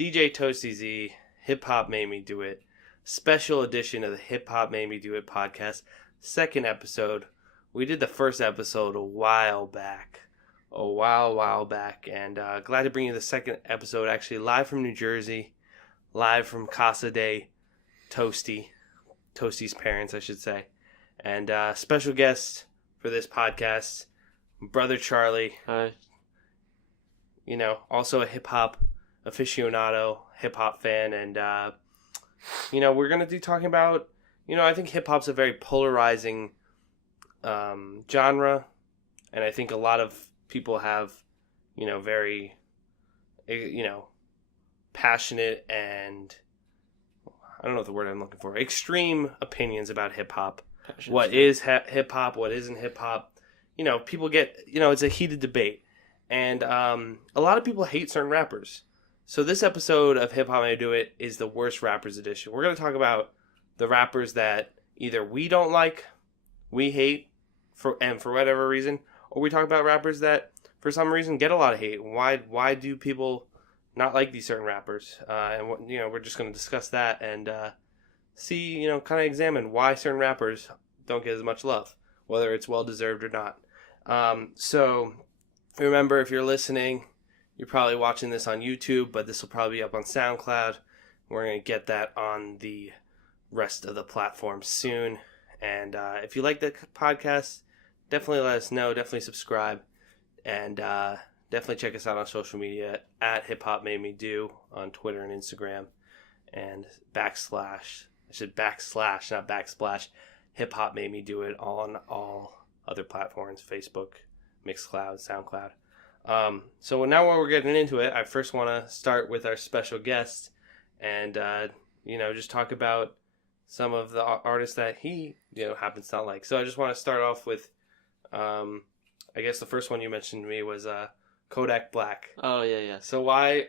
DJ Toasty Z, Hip Hop Made Me Do It. Special edition of the Hip Hop Made Me Do It podcast. Second episode. We did the first episode a while back. And glad to bring you the second episode, actually live from New Jersey. Live from Casa de Toasty. Toasty's parents, I should say. And special guest for this podcast, Brother Charlie. Hi. You know, also a hip-hop aficionado, hip-hop fan. And, we're going to be talking about, I think hip-hop's a very polarizing genre. And I think a lot of people have, very, passionate and, I don't know what the word I'm looking for, extreme opinions about hip-hop. What is hip-hop, what isn't hip-hop. People get, it's a heated debate. And a lot of people hate certain rappers. So this episode of Hip Hop Made Me Do It is the worst rappers edition. We're going to talk about the rappers that either we don't like, we hate, for whatever reason, or we talk about rappers that for some reason get a lot of hate. Why do people not like these certain rappers? We're just going to discuss that and see, kind of examine why certain rappers don't get as much love, whether it's well deserved or not. So remember, if you're listening, you're probably watching this on YouTube, but this will probably be up on SoundCloud. We're going to get that on the rest of the platforms soon. And if you like the podcast, definitely let us know. Definitely subscribe. And definitely check us out on social media at Hip Hop Made Me Do on Twitter and Instagram. And backslash, not backsplash, Hip Hop Made Me Do It on all other platforms, Facebook, Mixcloud, SoundCloud. So now while we're getting into it, I first want to start with our special guest and, just talk about some of the artists that he, happens to not like. So I just want to start off with, I guess the first one you mentioned to me was Kodak Black. Oh, yeah. So why,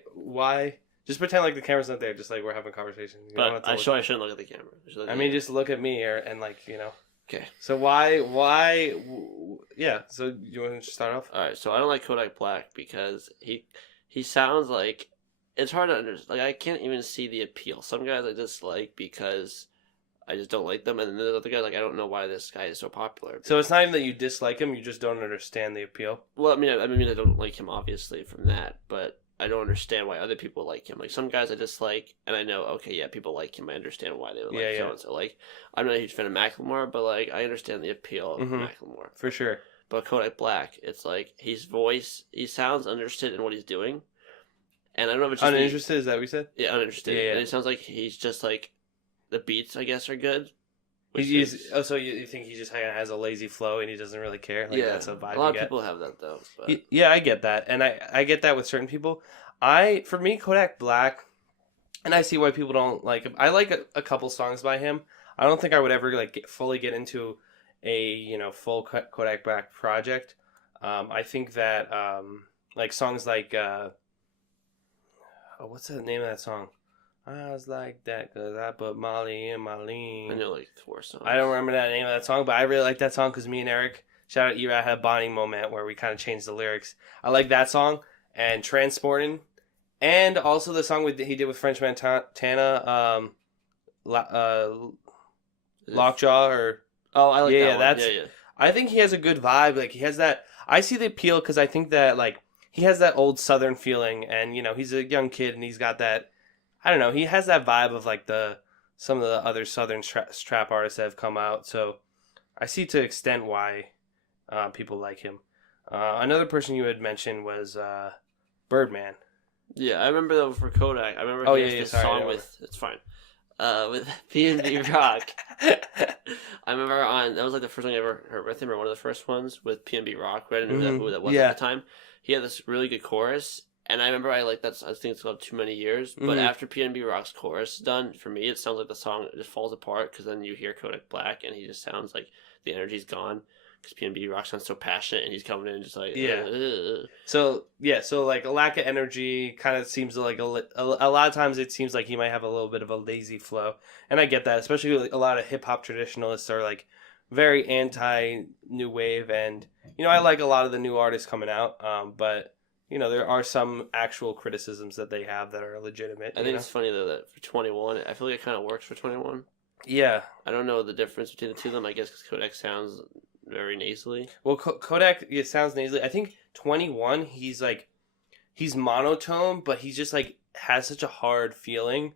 just pretend like the camera's not there, just like we're having a conversation. But I shouldn't look at the camera. Just look at me here and Okay. So so you want to start off? Alright, so I don't like Kodak Black because he sounds like, it's hard to understand. Like, I can't even see the appeal. Some guys I dislike because I just don't like them, and then the other guys, like, I don't know why this guy is so popular. So it's not even that you dislike him, you just don't understand the appeal? Well, I don't like him, obviously, from that, but I don't understand why other people like him. Like, some guys I dislike, and I know, okay, yeah, people like him. I understand why they would like him. So, like, I'm not a huge fan of Macklemore, but, like, I understand the appeal of Macklemore. For sure. But Kodak Black, it's like, his voice, he sounds uninterested in what he's doing. And I don't know if it's just... Uninterested, is that what you said? Yeah, uninterested. Yeah. And it sounds like he's just, like, the beats, I guess, are good. So you think he just has a lazy flow and he doesn't really care? Like, yeah, that's a vibe a lot of people have that, though. But... Yeah, I get that. And I get that with certain people. For me, Kodak Black, and I see why people don't like him. I like a couple songs by him. I don't think I would ever fully get into a full Kodak Black project. I think that songs like what's the name of that song? I was like that because I put Molly in my lean. I know like 4 songs. I don't remember the name of that song, but I really like that song because me and Eric, shout out E-Rat, had a bonding moment where we kind of changed the lyrics. I like that song and Transportin'. And also the song he did with French Montana, Lockjaw, or... Oh, I like that one. That's, yeah. I think he has a good vibe. Like, he has that... I see the appeal because I think that, he has that old Southern feeling. And, he's a young kid and he's got that... I don't know. He has that vibe of, some of the other Southern trap artists that have come out. So, I see to extent why people like him. Another person you had mentioned was Birdman. Yeah, I remember though for Kodak. I remember he has this song with... It's fine. With PNB Rock. I remember that was like the first thing I ever heard with him, or one of the first ones with PNB Rock. I didn't know who that was at the time. He had this really good chorus, and I remember I think it's called Too Many Years. But after PNB Rock's chorus is done, for me, it sounds like the song just falls apart because then you hear Kodak Black, and he just sounds like the energy's gone. Because PNB Rock sounds so passionate, and he's coming in just like... So a lack of energy kind of seems like a lot of times it seems like he might have a little bit of a lazy flow. And I get that, especially a lot of hip-hop traditionalists are, very anti-new wave. And, I like a lot of the new artists coming out. But, there are some actual criticisms that they have that are legitimate. I think it's funny though that for 21, I feel like it kind of works for 21. Yeah. I don't know the difference between the two of them. I guess because Kodak sounds very nasally. Well, Kodak, it sounds nasally. I think 21, he's monotone, but he's just like has such a hard feeling,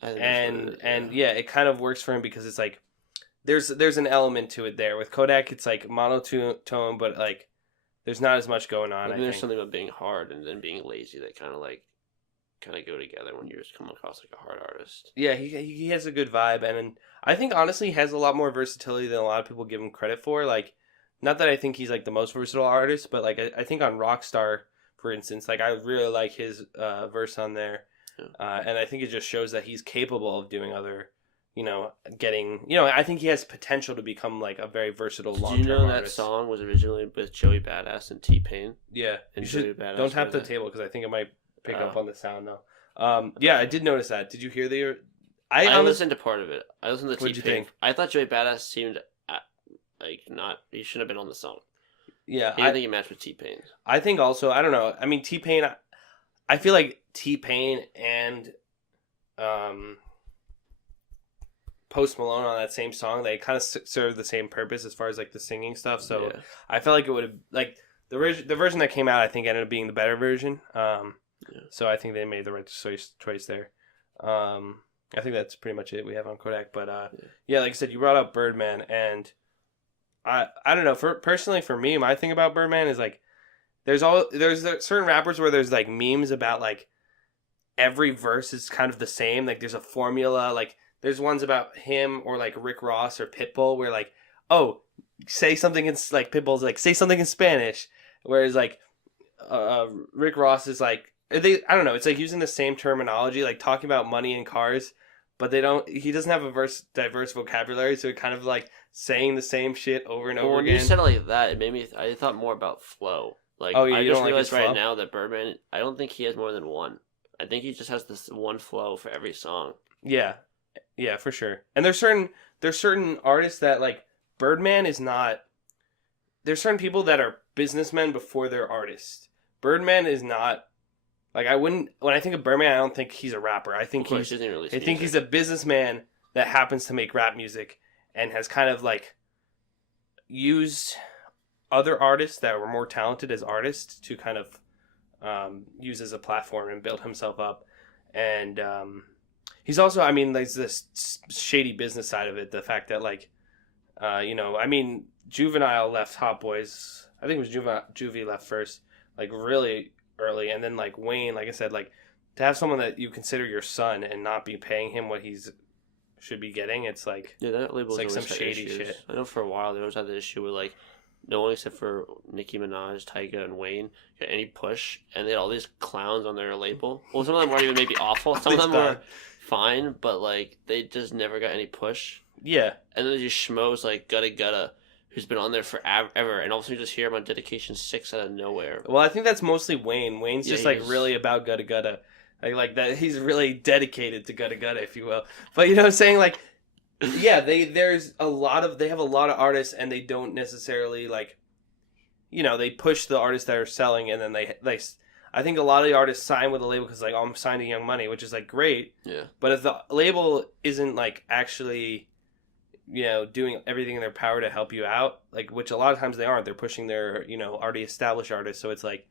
and it kind of works for him because it's like there's an element to it there. With Kodak, it's like monotone, but like there's not as much going on. There's something about being hard and then being lazy that kind of go together when you're just coming across like a hard artist. Yeah, he has a good vibe, and I think honestly he has a lot more versatility than a lot of people give him credit for. Like, not that I think he's like the most versatile artist, but like I think on Rockstar, for instance, like I really like his verse on there, and I think it just shows that he's capable of doing other, I think he has potential to become like a very versatile long-term artist. That song was originally with Joey Badass and T-Pain? Yeah, and Joey Badass. Don't tap the table because I think it might pick up on the sound now. Yeah, I did notice that. Did you hear I listened to part of it. I listened to T-Pain. What'd you think? I thought Joey Badass seemed he shouldn't have been on the song. Yeah, I didn't think he matched with T-Pain. I think also, I don't know. I mean, T-Pain, I feel like T-Pain and Post Malone on that same song, they kind of serve the same purpose as far as like the singing stuff. So yeah. I felt like it would have like the version that came out, I think ended up being the better version. So I think they made the right choice there. I think that's pretty much it we have on Kodak. But yeah, like I said, you brought up Birdman, and I don't know. Personally, for me, my thing about Birdman is like there's certain rappers where there's like memes about like every verse is kind of the same. Like there's a formula. Like there's ones about him or like Rick Ross or Pitbull where like, oh, say something in like Pitbull's like say something in Spanish, whereas like Rick Ross is like I don't know. It's like using the same terminology, like talking about money and cars, but he doesn't have a diverse vocabulary, so it kind of like saying the same shit over and over again. When you said it like that, it made me. I thought more about flow. Like, I just realized right now that Birdman, I don't think he has more than one. I think he just has this one flow for every song. Yeah, for sure. And there's certain artists that like Birdman is not. There's certain people that are businessmen before they're artists. Birdman is not. Like when I think of Birdman, I don't think he's a rapper. I think he's a businessman that happens to make rap music and has kind of like used other artists that were more talented as artists to kind of use as a platform and build himself up. And he's also, I mean, there's this shady business side of it. The fact that like, Juvenile left Hot Boys. I think it was Juvie left first, like really early, and then like Wayne, like I said, like to have someone that you consider your son and not be paying him what he's should be getting, it's like that label like some shady shit. I know for a while they always had the issue with like no one except for Nicki Minaj, Tyga, and Wayne got any push, and they had all these clowns on their label. Well, some of them weren't even maybe awful, some of them were fine, but like they just never got any push. Yeah, and then these schmoes like Gutta Gutta, who's been on there forever, and all of a sudden you just hear him on Dedication 6 out of nowhere. Well, I think that's mostly Wayne. Wayne's just like really about Gutta Gutta. Like that, he's really dedicated to Gutta Gutta, if you will. But you know what I'm saying? Like, yeah, they have a lot of artists, and they don't necessarily like, they push the artists that are selling, and then they I think a lot of the artists sign with a label because like, oh, I'm signing Young Money, which is like great. Yeah. But if the label isn't like actually, doing everything in their power to help you out, like, which a lot of times they aren't. They're pushing their, already established artists. So it's like,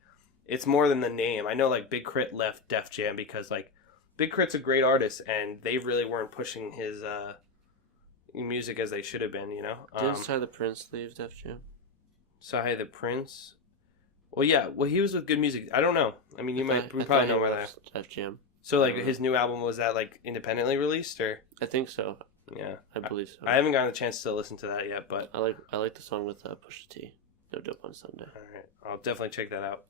it's more than the name. I know like Big Crit left Def Jam because like Big Crit's a great artist and they really weren't pushing his music as they should have been, Didn't Sahai the Prince leave Def Jam? Sahai the Prince? Well, yeah. Well, he was with Good Music. I don't know. I mean, we probably know where that. Def Jam. So like his new album, was that like independently released or? I think so. Yeah, I believe so. I haven't gotten a chance to listen to that yet, but I like the song with Pusha T. No Dope on Sunday. All right, I'll definitely check that out.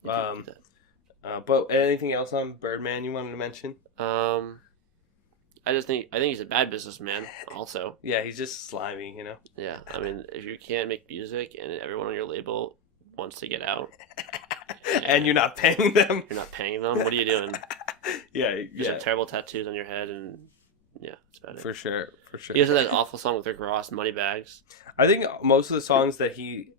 But anything else on Birdman you wanted to mention? I think he's a bad businessman. Also, yeah, he's just slimy, Yeah, I mean, if you can't make music and everyone on your label wants to get out, and you're not paying them, what are you doing? Yeah, you have terrible tattoos on your head and Yeah, that's about it. For sure. He also had that awful song with Rick Ross, Moneybags. I think most of the songs that he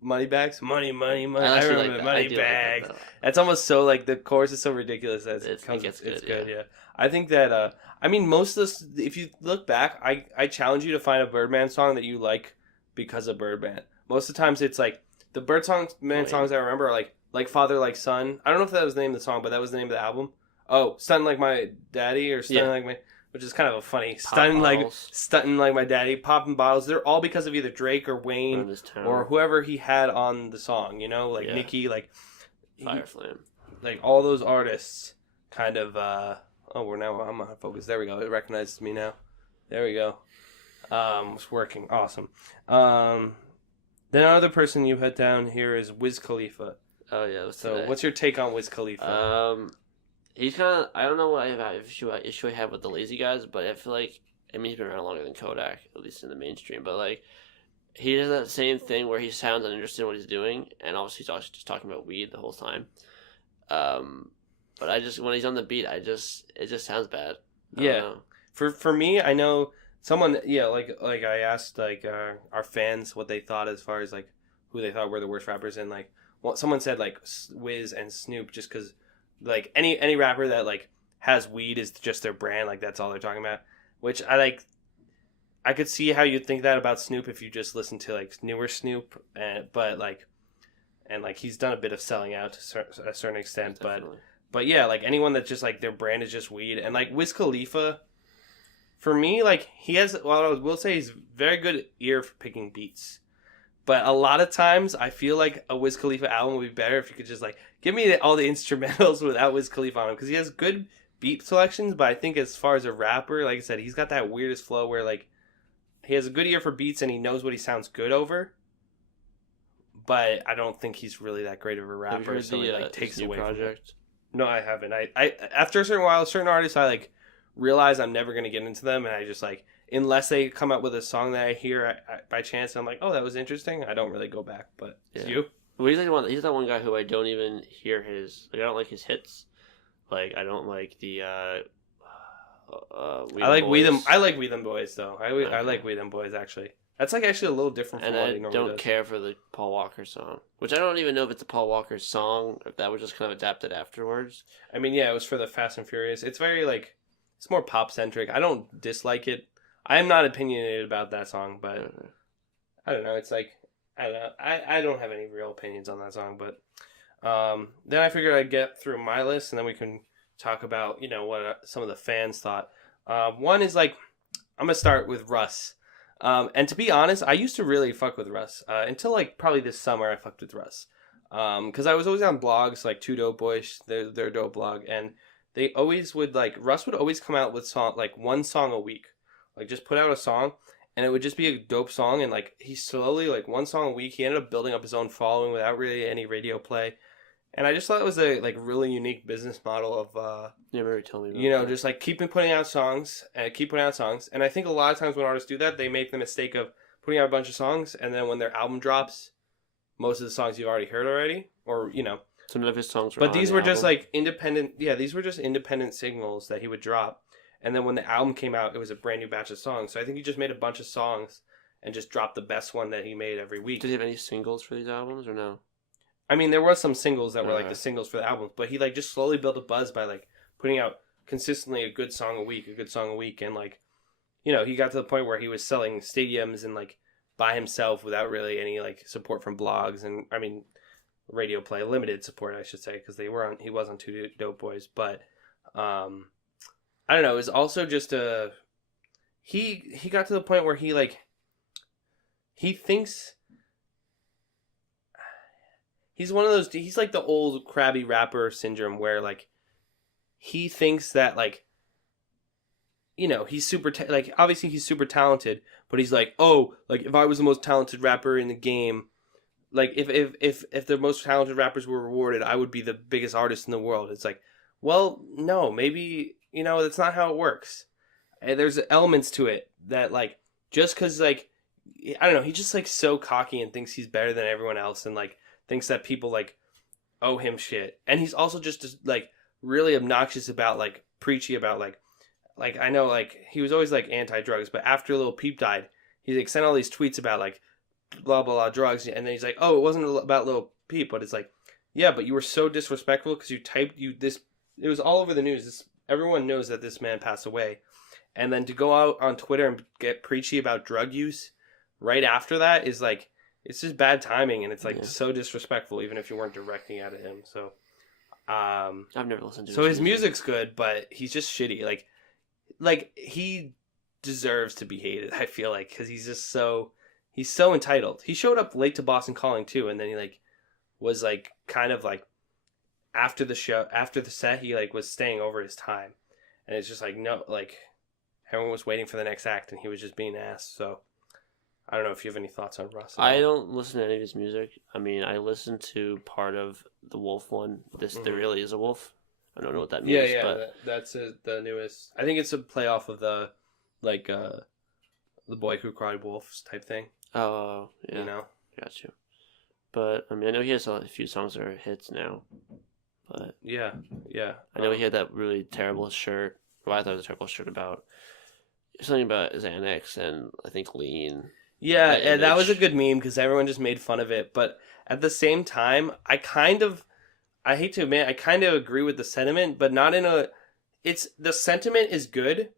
Moneybags, money. I remember Moneybags. That's almost so like the chorus is so ridiculous that it's good. Yeah. I think that I mean most of this. If you look back, I challenge you to find a Birdman song that you like because of Birdman. Most of the times it's like the songs I remember are like Father Like Son. I don't know if that was the name of the song, but that was the name of the album. Oh, Stuntin' Like My Daddy or Stuntin' Like My. Which is kind of a funny stunting like my daddy, popping bottles. They're all because of either Drake or Wayne or whoever he had on the song. You know, like Nicki, like Fire Flame, like all those artists. Kind of. I'm on focus. There we go. It recognizes me now. There we go. It's working. Awesome. Then another person you had down here is Wiz Khalifa. Oh yeah. So what's your take on Wiz Khalifa? He's kind of, I don't know what issue I have with the lazy guys, but I feel like, I mean, he's been around longer than Kodak, at least in the mainstream, but like, he does that same thing where he sounds uninterested in what he's doing, and obviously he's also just talking about weed the whole time. But when he's on the beat, it just sounds bad. I don't know. For me, I know someone, like I asked like our fans what they thought as far as like who they thought were the worst rappers, and like someone said like Wiz and Snoop just because. Like any rapper that like has weed is just their brand, like that's all they're talking about. Which I like. I could see how you'd think that about Snoop if you just listen to like newer Snoop, but he's done a bit of selling out to a certain extent. But yeah, like anyone that just like their brand is just weed, and like Wiz Khalifa, for me, like he has. Well, I will say he's very good ear for picking beats. But a lot of times, I feel like a Wiz Khalifa album would be better if you could just like give me all the instrumentals without Wiz Khalifa on them, because he has good beat selections. But I think as far as a rapper, like I said, he's got that weirdest flow where like he has a good ear for beats and he knows what he sounds good over. But I don't think he's really that great of a rapper, so it like takes away from it. No, I haven't. I after a certain while, certain artists, I like realize I'm never gonna get into them, and I just like. Unless they come up with a song that I hear by chance, I'm like, oh, that was interesting. I don't really go back, but you? Well, he's that one guy who I don't even hear his. Like, I don't like his hits. Like, I don't like the. I like We Them Boys though. I like We Them Boys actually. That's like actually a little different from what he normally does. And I don't care for the Paul Walker song, which I don't even know if it's a Paul Walker song, or if that was just kind of adapted afterwards. I mean, yeah, it was for the Fast and Furious. It's very like, it's more pop centric. I don't dislike it. I am not opinionated about that song, but I don't know. It's like, I don't know. I don't have any real opinions on that song, but then I figured I'd get through my list, and then we can talk about, what some of the fans thought. One is like, I'm going to start with Russ. And to be honest, I used to really fuck with Russ. Until like probably this summer, I fucked with Russ. Because I was always on blogs, like Two Dope Boys, their dope blog, and they always would like, Russ would always come out with one song a week. Like, just put out a song, and it would just be a dope song, and, like, he slowly, like, one song a week, he ended up building up his own following without really any radio play, and I just thought it was a, like, really unique business model of, Never tell me about that. Just, like, keep putting out songs, and I think a lot of times when artists do that, they make the mistake of putting out a bunch of songs, and then when their album drops, most of the songs you've already heard already, or, So none of his songs were But these were just, like, these were just independent singles that he would drop. And then when the album came out, it was a brand new batch of songs. So I think he just made a bunch of songs and just dropped the best one that he made every week. Did he have any singles for these albums or no? I mean, there was some singles that were like the singles for the albums, but he like just slowly built a buzz by like putting out consistently a good song a week, and like, he got to the point where he was selling stadiums and like by himself without really any like support from blogs and I mean radio play, limited support I should say, because he was on Two Dope Boys, but I don't know. It was also just he got to the point where he thinks he's one of those. He's like the old crabby rapper syndrome where like he thinks that like he's super like obviously he's super talented, but he's like, oh, like if I was the most talented rapper in the game, like if the most talented rappers were rewarded, I would be the biggest artist in the world. It's like, well, no, maybe. That's not how it works. And there's elements to it that, like, just because, like, I don't know, he's just, like, so cocky and thinks he's better than everyone else and, like, thinks that people, like, owe him shit. And he's also just like, really obnoxious about, like, preachy about, like, like I know like he was always like anti-drugs, but after Lil Peep died, he like sent all these tweets about like blah blah blah drugs, and then he's like, oh, it wasn't about Lil Peep, but it's like, yeah, but you were so disrespectful because you typed this. It was all over the news. Everyone knows that this man passed away, and then to go out on Twitter and get preachy about drug use right after that is like, it's just bad timing, and it's like so disrespectful, even if you weren't directing at him. So, I've never listened to. So his music's good, but he's just shitty. Like he deserves to be hated. I feel like because he's so entitled. He showed up late to Boston Calling too, and then he like was like kind of like after the set, he like was staying over his time, and it's just like no, like everyone was waiting for the next act, and he was just being asked. So. I don't know if you have any thoughts on Russ. I don't listen to any of his music. I mean, I listened to part of the Wolf one. There really is a wolf. I don't know what that means. Yeah, but... that's the newest. I think it's a playoff of the like the Boy Who Cried Wolf type thing. Oh, yeah. You know, got you. But I mean, I know he has a few songs that are hits now. But yeah. I know he had that really terrible shirt. Well, I thought it was a terrible shirt about something about Xanax and I think lean. Yeah, and that was a good meme because everyone just made fun of it. But at the same time, I hate to admit, I kind of agree with the sentiment, but not in a... the sentiment is good,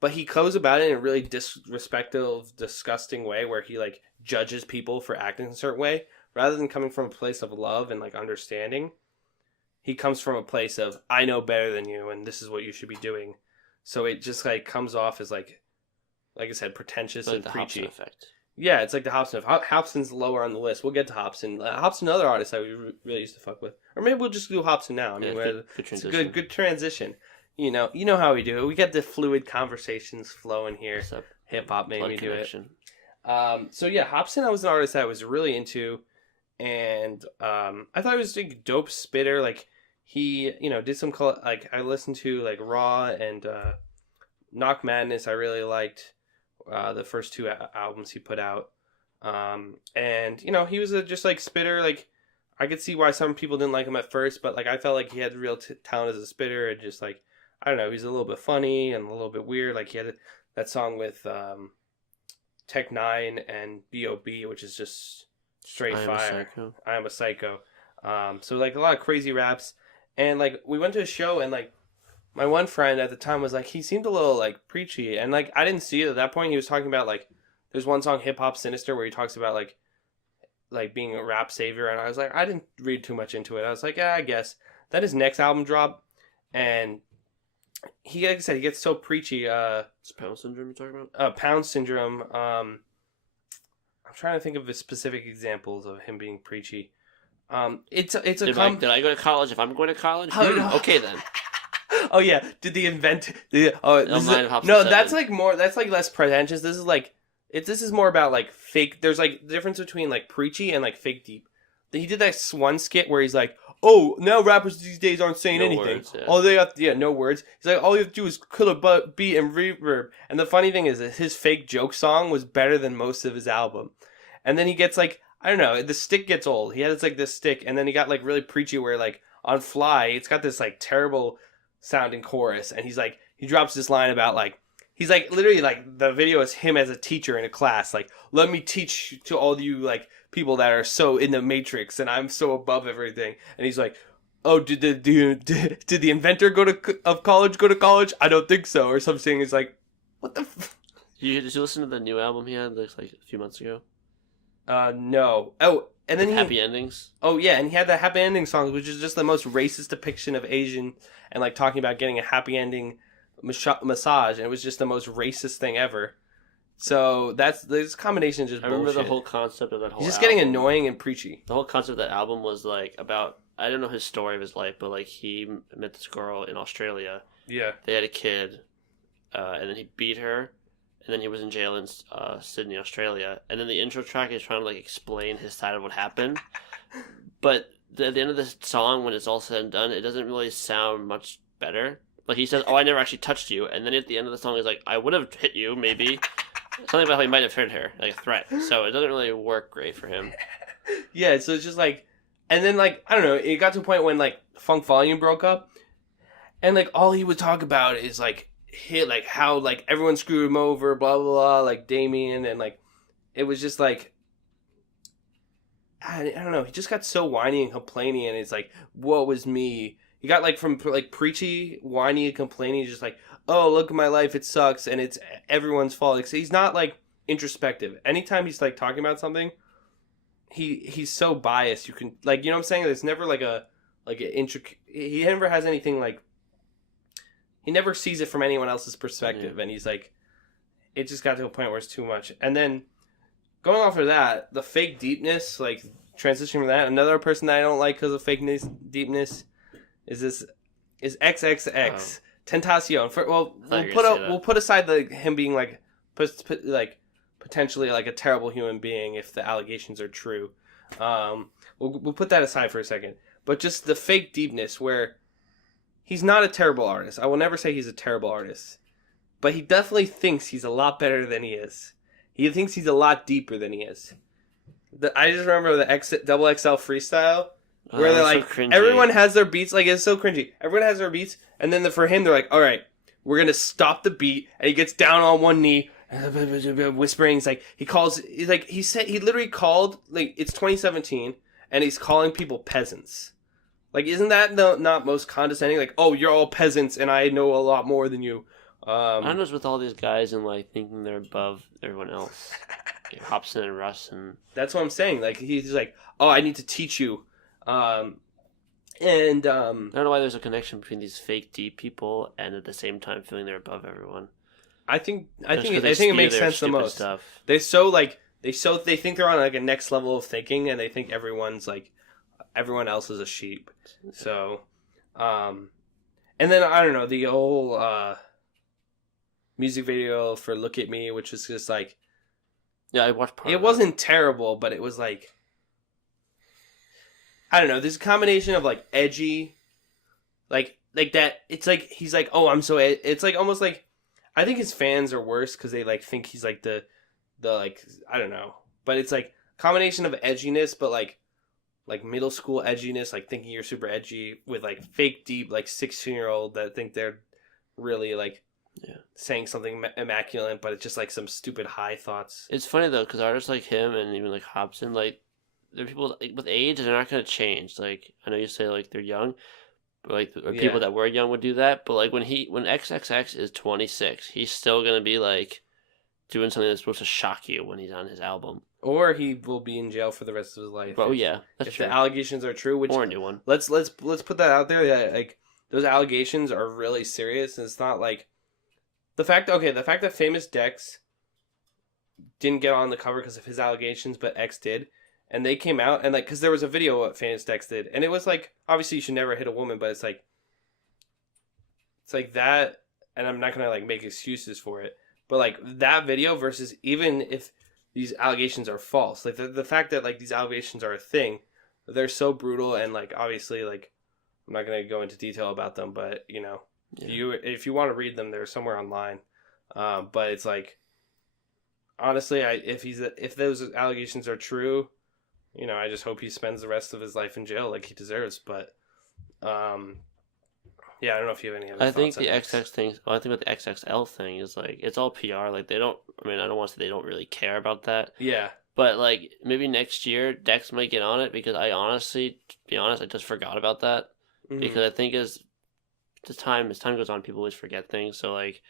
but he goes about it in a really disrespectful, disgusting way where he, like, judges people for acting a certain way. Rather than coming from a place of love and, like, understanding, he comes from a place of, I know better than you, and this is what you should be doing. So it just, like, comes off as, like I said, pretentious and preachy. Hopsin effect. Yeah, it's like the Hopsin. Hopsin's lower on the list. We'll get to Hopsin. Hopsin, another artist I really used to fuck with. Or maybe we'll just do Hopsin now. I mean, it's a good transition. You know how we do it. We get the fluid conversations flowing here. Hip hop made me do it. So yeah, Hopsin, I was an artist that I was really into, and I thought he was a dope spitter. Like he, did some like I listened to like Raw and Knock Madness. I really liked. The first two albums he put out. And, he was just, like, spitter. Like, I could see why some people didn't like him at first, but, like, I felt like he had real talent as a spitter and just, like, I don't know, he's a little bit funny and a little bit weird. Like, he had that song with Tech Nine and B.O.B., which is just straight fire. I Am a Psycho. So, like, a lot of crazy raps. And, like, we went to a show and, like, my one friend at the time was like, he seemed a little, like, preachy. And, like, I didn't see it at that point. He was talking about, like, there's one song, Hip Hop Sinister, where he talks about, like being a rap savior. And I was like, I didn't read too much into it. I was like, yeah, I guess. Then his next album dropped. And he, like I said, he gets so preachy. It's Pound Syndrome you're talking about? Pound Syndrome. I'm trying to think of the specific examples of him being preachy. Did I go to college? If I'm going to college? Okay, then. Oh yeah, did the invent? That's like more. That's like less pretentious. This is like this is more about like fake. There's like the difference between like preachy and like fake deep. He did that one skit where he's like, "Oh, now rappers these days aren't saying anything. Words, yeah. All they have, no words." He's like, "All you have to do is kill a beat and reverb." And the funny thing is that his fake joke song was better than most of his album. And then he gets like, I don't know, the stick gets old. He has like this stick, and then he got like really preachy where like on Fly, it's got this like terrible sounding chorus, and he's like, he drops this line about like, he's like literally like the video is him as a teacher in a class, like, let me teach to all you like people that are so in the matrix and I'm so above everything. And he's like, oh, did the inventor go to college? I don't think so, or something. It's like, what the did you listen to the new album he had like a few months ago? No. Oh, and then Happy Endings. Oh yeah, and he had the Happy Ending songs, which is just the most racist depiction of Asian, and like talking about getting a happy ending massage, and it was just the most racist thing ever. So this combination is just bullshit. I remember the whole concept of that whole. He's just getting annoying and preachy. The whole concept of that album was like about, I don't know his story of his life, but like he met this girl in Australia. Yeah. They had a kid, and then he beat her. And then he was in jail in Sydney, Australia. And then the intro track is trying to like explain his side of what happened. But at the end of the song, when it's all said and done, it doesn't really sound much better. Like he says, "Oh, I never actually touched you," and then at the end of the song, he's like, "I would have hit you, maybe." Something about how he might have hit her, like a threat. So it doesn't really work great for him. Yeah, so it's just like, and then like I don't know, it got to a point when like Funk Volume broke up, and like all he would talk about is like hit like how like everyone screwed him over, blah blah blah, like Damien, and like it was just like I don't know. He just got so whiny and complaining, and it's like, what was me? He got like from like preachy, whiny, and complaining, just like, oh, look at my life, it sucks, and it's everyone's fault. Like, he's not like introspective. Anytime he's like talking about something, he's so biased. You can like, you know what I'm saying? There's never like an intricate. He never has anything like. He never sees it from anyone else's perspective, and he's like, it just got to a point where it's too much. And then going off of that, the fake deepness, like transitioning from that, another person that I don't like because of fake deepness is XXX Tentacion. We'll put aside him being like potentially like a terrible human being if the allegations are true. We'll put that aside for a second. But just the fake deepness where he's not a terrible artist. I will never say he's a terrible artist. But he definitely thinks he's a lot better than he is. He thinks he's a lot deeper than he is. I just remember the double XL freestyle where they're like, so everyone has their beats. Like, it's so cringy. Everyone has their beats. And then for him, they're like, all right, we're going to stop the beat. And he gets down on one knee, whispering. He's like, he literally called, like, it's 2017, and he's calling people peasants. Like, isn't that not most condescending? Like, oh, you're all peasants, and I know a lot more than you. I don't know what's with all these guys and, like, thinking they're above everyone else. Like Hobson and Russ. And that's what I'm saying. Like, he's like, oh, I need to teach you. I don't know why there's a connection between these fake deep people and at the same time feeling they're above everyone. I think it makes sense the most. Stuff. They think they're on like a next level of thinking, and they think everyone's like everyone else is a sheep. So, and then I don't know, the whole music video for "Look at Me," which was just like, yeah, I watched part. It wasn't terrible, but it was like, I don't know. There's a combination of like edgy, like that. It's like he's like, oh, I'm so. It's like almost like, I think his fans are worse because they like think he's like the like, I don't know, but it's like a combination of edginess, but like middle school edginess, like thinking you're super edgy with like fake deep like 16-year-old that think they're really like saying something immaculate, but it's just like some stupid high thoughts. It's funny though because artists like him and even like Hobson, like, there are people like, with age, they're not going to change. Like, I know you say like they're young, but like people that were young would do that. But like when XXX is 26, he's still going to be like doing something that's supposed to shock you when he's on his album. Or he will be in jail for the rest of his life. Oh yeah, that's true. If the allegations are true, or a new one. Let's put that out there. That like those allegations are really serious, and it's not like the fact that Famous Dex didn't get on the cover because of his allegations, but X did. And they came out, and like, because there was a video what Famous Dex did, and it was like, obviously you should never hit a woman, but it's like that, and I'm not gonna like make excuses for it, but like that video versus even if these allegations are false, like the fact that like these allegations are a thing, they're so brutal, and like obviously like I'm not gonna go into detail about them, but you know, if you want to read them, they're somewhere online, but it's like honestly, if those allegations are true. You know, I just hope he spends the rest of his life in jail like he deserves. But, yeah, I don't know if you have any other thoughts. I think the XX thing, I think about the XXL thing is like, it's all PR. Like, they don't, I mean, I don't want to say they don't really care about that. Yeah. But, like, maybe next year, Dex might get on it because I honestly, to be honest, I just forgot about that. Mm-hmm. Because I think as time goes on, people always forget things. So, like,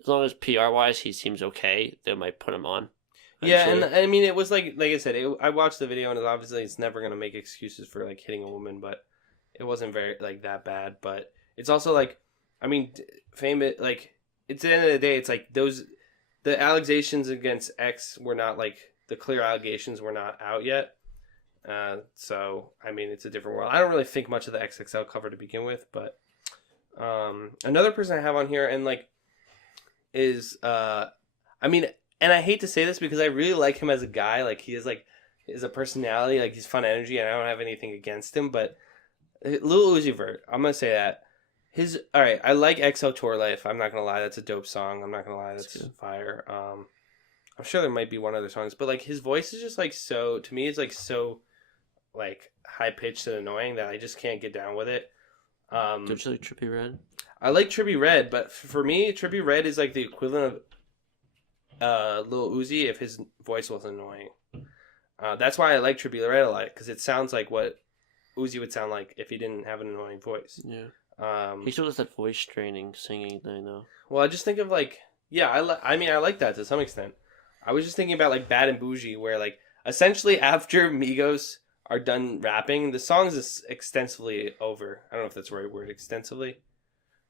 as long as PR-wise he seems okay, they might put him on. Yeah, and I mean, it was like I said, I watched the video, and obviously it's never going to make excuses for, like, hitting a woman, but it wasn't very, like, that bad. But it's also, like, I mean, famous, like, it's at the end of the day, it's like the allegations against X were not, like, the clear allegations were not out yet. So, I mean, it's a different world. I don't really think much of the XXL cover to begin with, but another person I have on here, and, like, is, I mean... And I hate to say this because I really like him as a guy. Like, he is a personality. Like, he's fun energy, and I don't have anything against him. But Lil Uzi Vert, I'm going to say that. All right, I like XO Tour Life. I'm not going to lie. That's a dope song. I'm not going to lie. That's fire. I'm sure there might be one other songs. But, like, his voice is just, like, so... To me, it's, like, so, like, high-pitched and annoying that I just can't get down with it. Don't you like Trippie Redd? I like Trippie Redd, but for me, Trippie Redd is like the equivalent of Lil Uzi if his voice was annoying. That's why I like Trippie Redd a lot, because it sounds like what Uzi would sound like if he didn't have an annoying voice. Yeah. He still does that voice training, singing thing, though. Well, I just think of like, yeah, I mean, I like that to some extent. I was just thinking about like Bad and Bougie, where like essentially after Migos are done rapping, the song is extensively over. I don't know if that's the right word, extensively.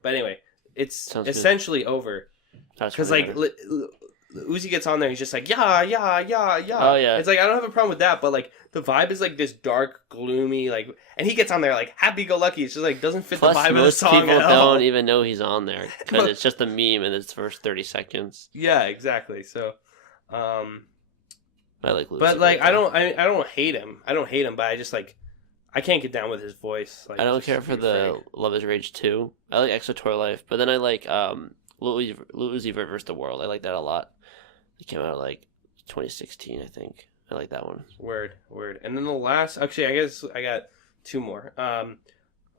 But anyway, it's Sounds essentially good. Over. Because like Uzi gets on there, he's just like, yeah. Oh, yeah. It's like, I don't have a problem with that, but like the vibe is like this dark, gloomy, like, and he gets on there like happy-go-lucky. It's just like, doesn't fit Plus, the vibe of the song most people at all. don't even know he's on there, because it's just a meme in its first 30 seconds. Yeah, exactly. So, I like Lucy. But like, I don't hate him. I don't hate him, but I just like, I can't get down with his voice. Like, I don't care for the Love Is Rage 2. I like Extra Tour Life, but then I like Lil Uzi Vert the World. I like that a lot. It came out like 2016, I think. I like that one. Word. And then the last, actually, I guess I got two more.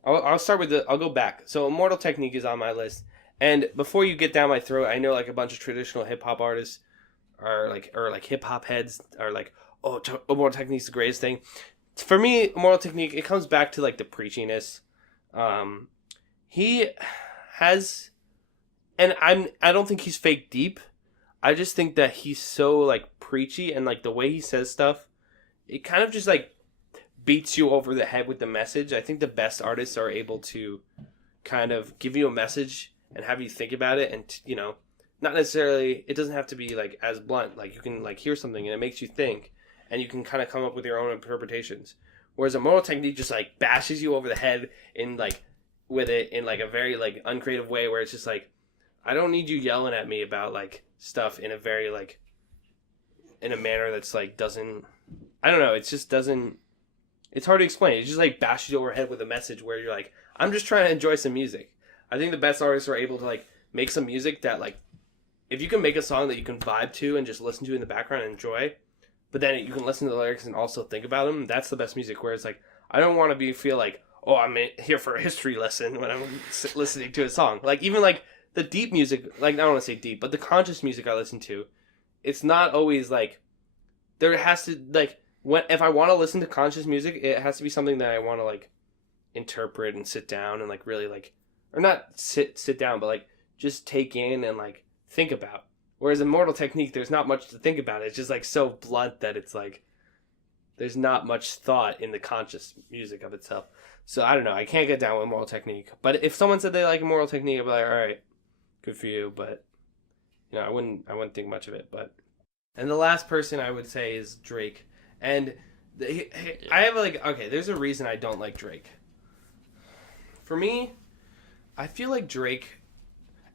I'll start with I'll go back. So Immortal Technique is on my list. And before you get down my throat, I know like a bunch of traditional hip hop artists or hip hop heads are like, oh, Immortal Technique's the greatest thing. For me, Immortal Technique, it comes back to like the preachiness. He has, and I don't think he's fake deep. I just think that he's so like preachy, and like the way he says stuff, it kind of just like beats you over the head with the message. I think the best artists are able to kind of give you a message and have you think about it, and you know, not necessarily, it doesn't have to be like as blunt. Like you can like hear something and it makes you think, and you can kind of come up with your own interpretations. Whereas Immortal Technique just like bashes you over the head in like with it in like a very like uncreative way, where it's just like, I don't need you yelling at me about like stuff in a very like in a manner that's like doesn't, I don't know, it just doesn't, it's hard to explain. It just like bashes you over the head with a message where you're like, I'm just trying to enjoy some music. I think the best artists are able to like make some music that like, if you can make a song that you can vibe to and just listen to in the background and enjoy, but then you can listen to the lyrics and also think about them, that's the best music. Where it's like, I don't want to feel like, oh, I'm here for a history lesson when I'm listening to a song. Like even like the deep music, like I don't want to say deep, but the conscious music I listen to, it's not always like, there has to like, if I want to listen to conscious music, it has to be something that I want to like interpret and sit down and like really like, or not sit down, but like just take in and like think about. Whereas Immortal Technique, there's not much to think about. It's just like so blunt that it's like, there's not much thought in the conscious music of itself. So I don't know. I can't get down with Immortal Technique. But if someone said they like Immortal Technique, I'd be like, all right, good for you. But you know, I wouldn't think much of it. But and the last person I would say is Drake. And I have like, okay, there's a reason I don't like Drake. For me, I feel like Drake,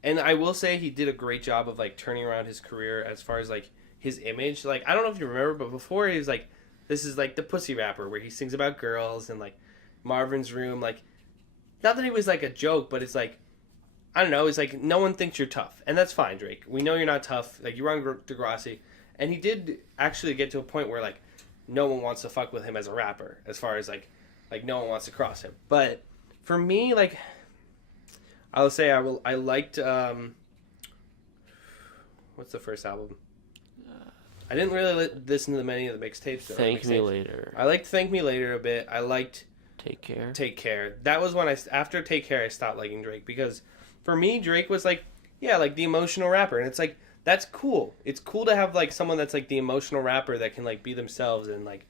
and I will say he did a great job of like turning around his career as far as like his image. Like, I don't know if you remember, but before he was like, this is like the pussy rapper where he sings about girls and like Marvin's Room. Like, not that he was like a joke, but it's like, I don't know, it's like no one thinks you're tough. And that's fine, Drake. We know you're not tough. Like, you're on Degrassi. And he did actually get to a point where like no one wants to fuck with him as a rapper, as far as like no one wants to cross him. But for me, like, I'll say I liked what's the first album? I didn't really listen to many of the mixtapes. Thank Me Later. I liked Thank Me Later a bit. I liked Take Care. Take Care. That was when after Take Care I stopped liking Drake, because for me Drake was like, yeah, like the emotional rapper, and it's like, that's cool. It's cool to have like someone that's like the emotional rapper that can like be themselves and like,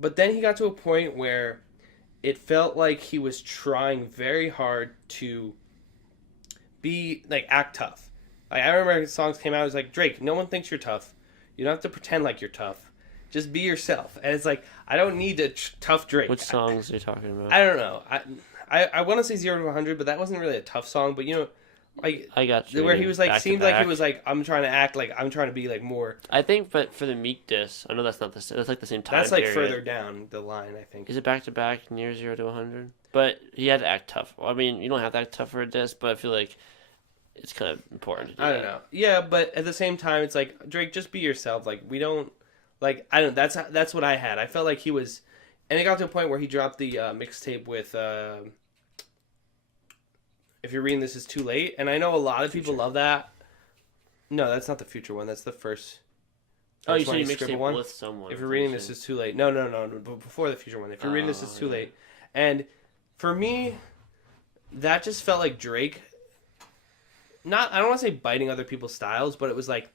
but then he got to a point where it felt like he was trying very hard to be like act tough. Like, I remember his songs came out, it was like, Drake, no one thinks you're tough. You don't have to pretend like you're tough. Just be yourself. And it's like, I don't need a tough Drake. Which songs are you talking about? I don't know. I want to say 0 to 100, but that wasn't really a tough song. But you know, like, I got you. Where he was like, seemed like he was like, I'm trying to act like I'm trying to be like more. I think, but for the Meek diss, I know that's not the. That's like the same time. That's like period. further down the line, I think. Is it back to back near 0 to 100? But he had to act tough. Well, I mean, you don't have to act tough for a diss, but I feel like it's kind of important to do. I don't know. Yeah, but at the same time, it's like, Drake, just be yourself. Like, we don't, like, I don't. That's what I had. I felt like he was, and it got to a point where he dropped the mixtape with if you're reading this is too late, and I know a lot of people love that. No, that's not the Future one. That's the first. Oh, you said you mixed it with someone. If you're reading this is too late. No. Before the Future one. If you're reading this is too late, and for me, that just felt like Drake. I don't want to say biting other people's styles, but it was like.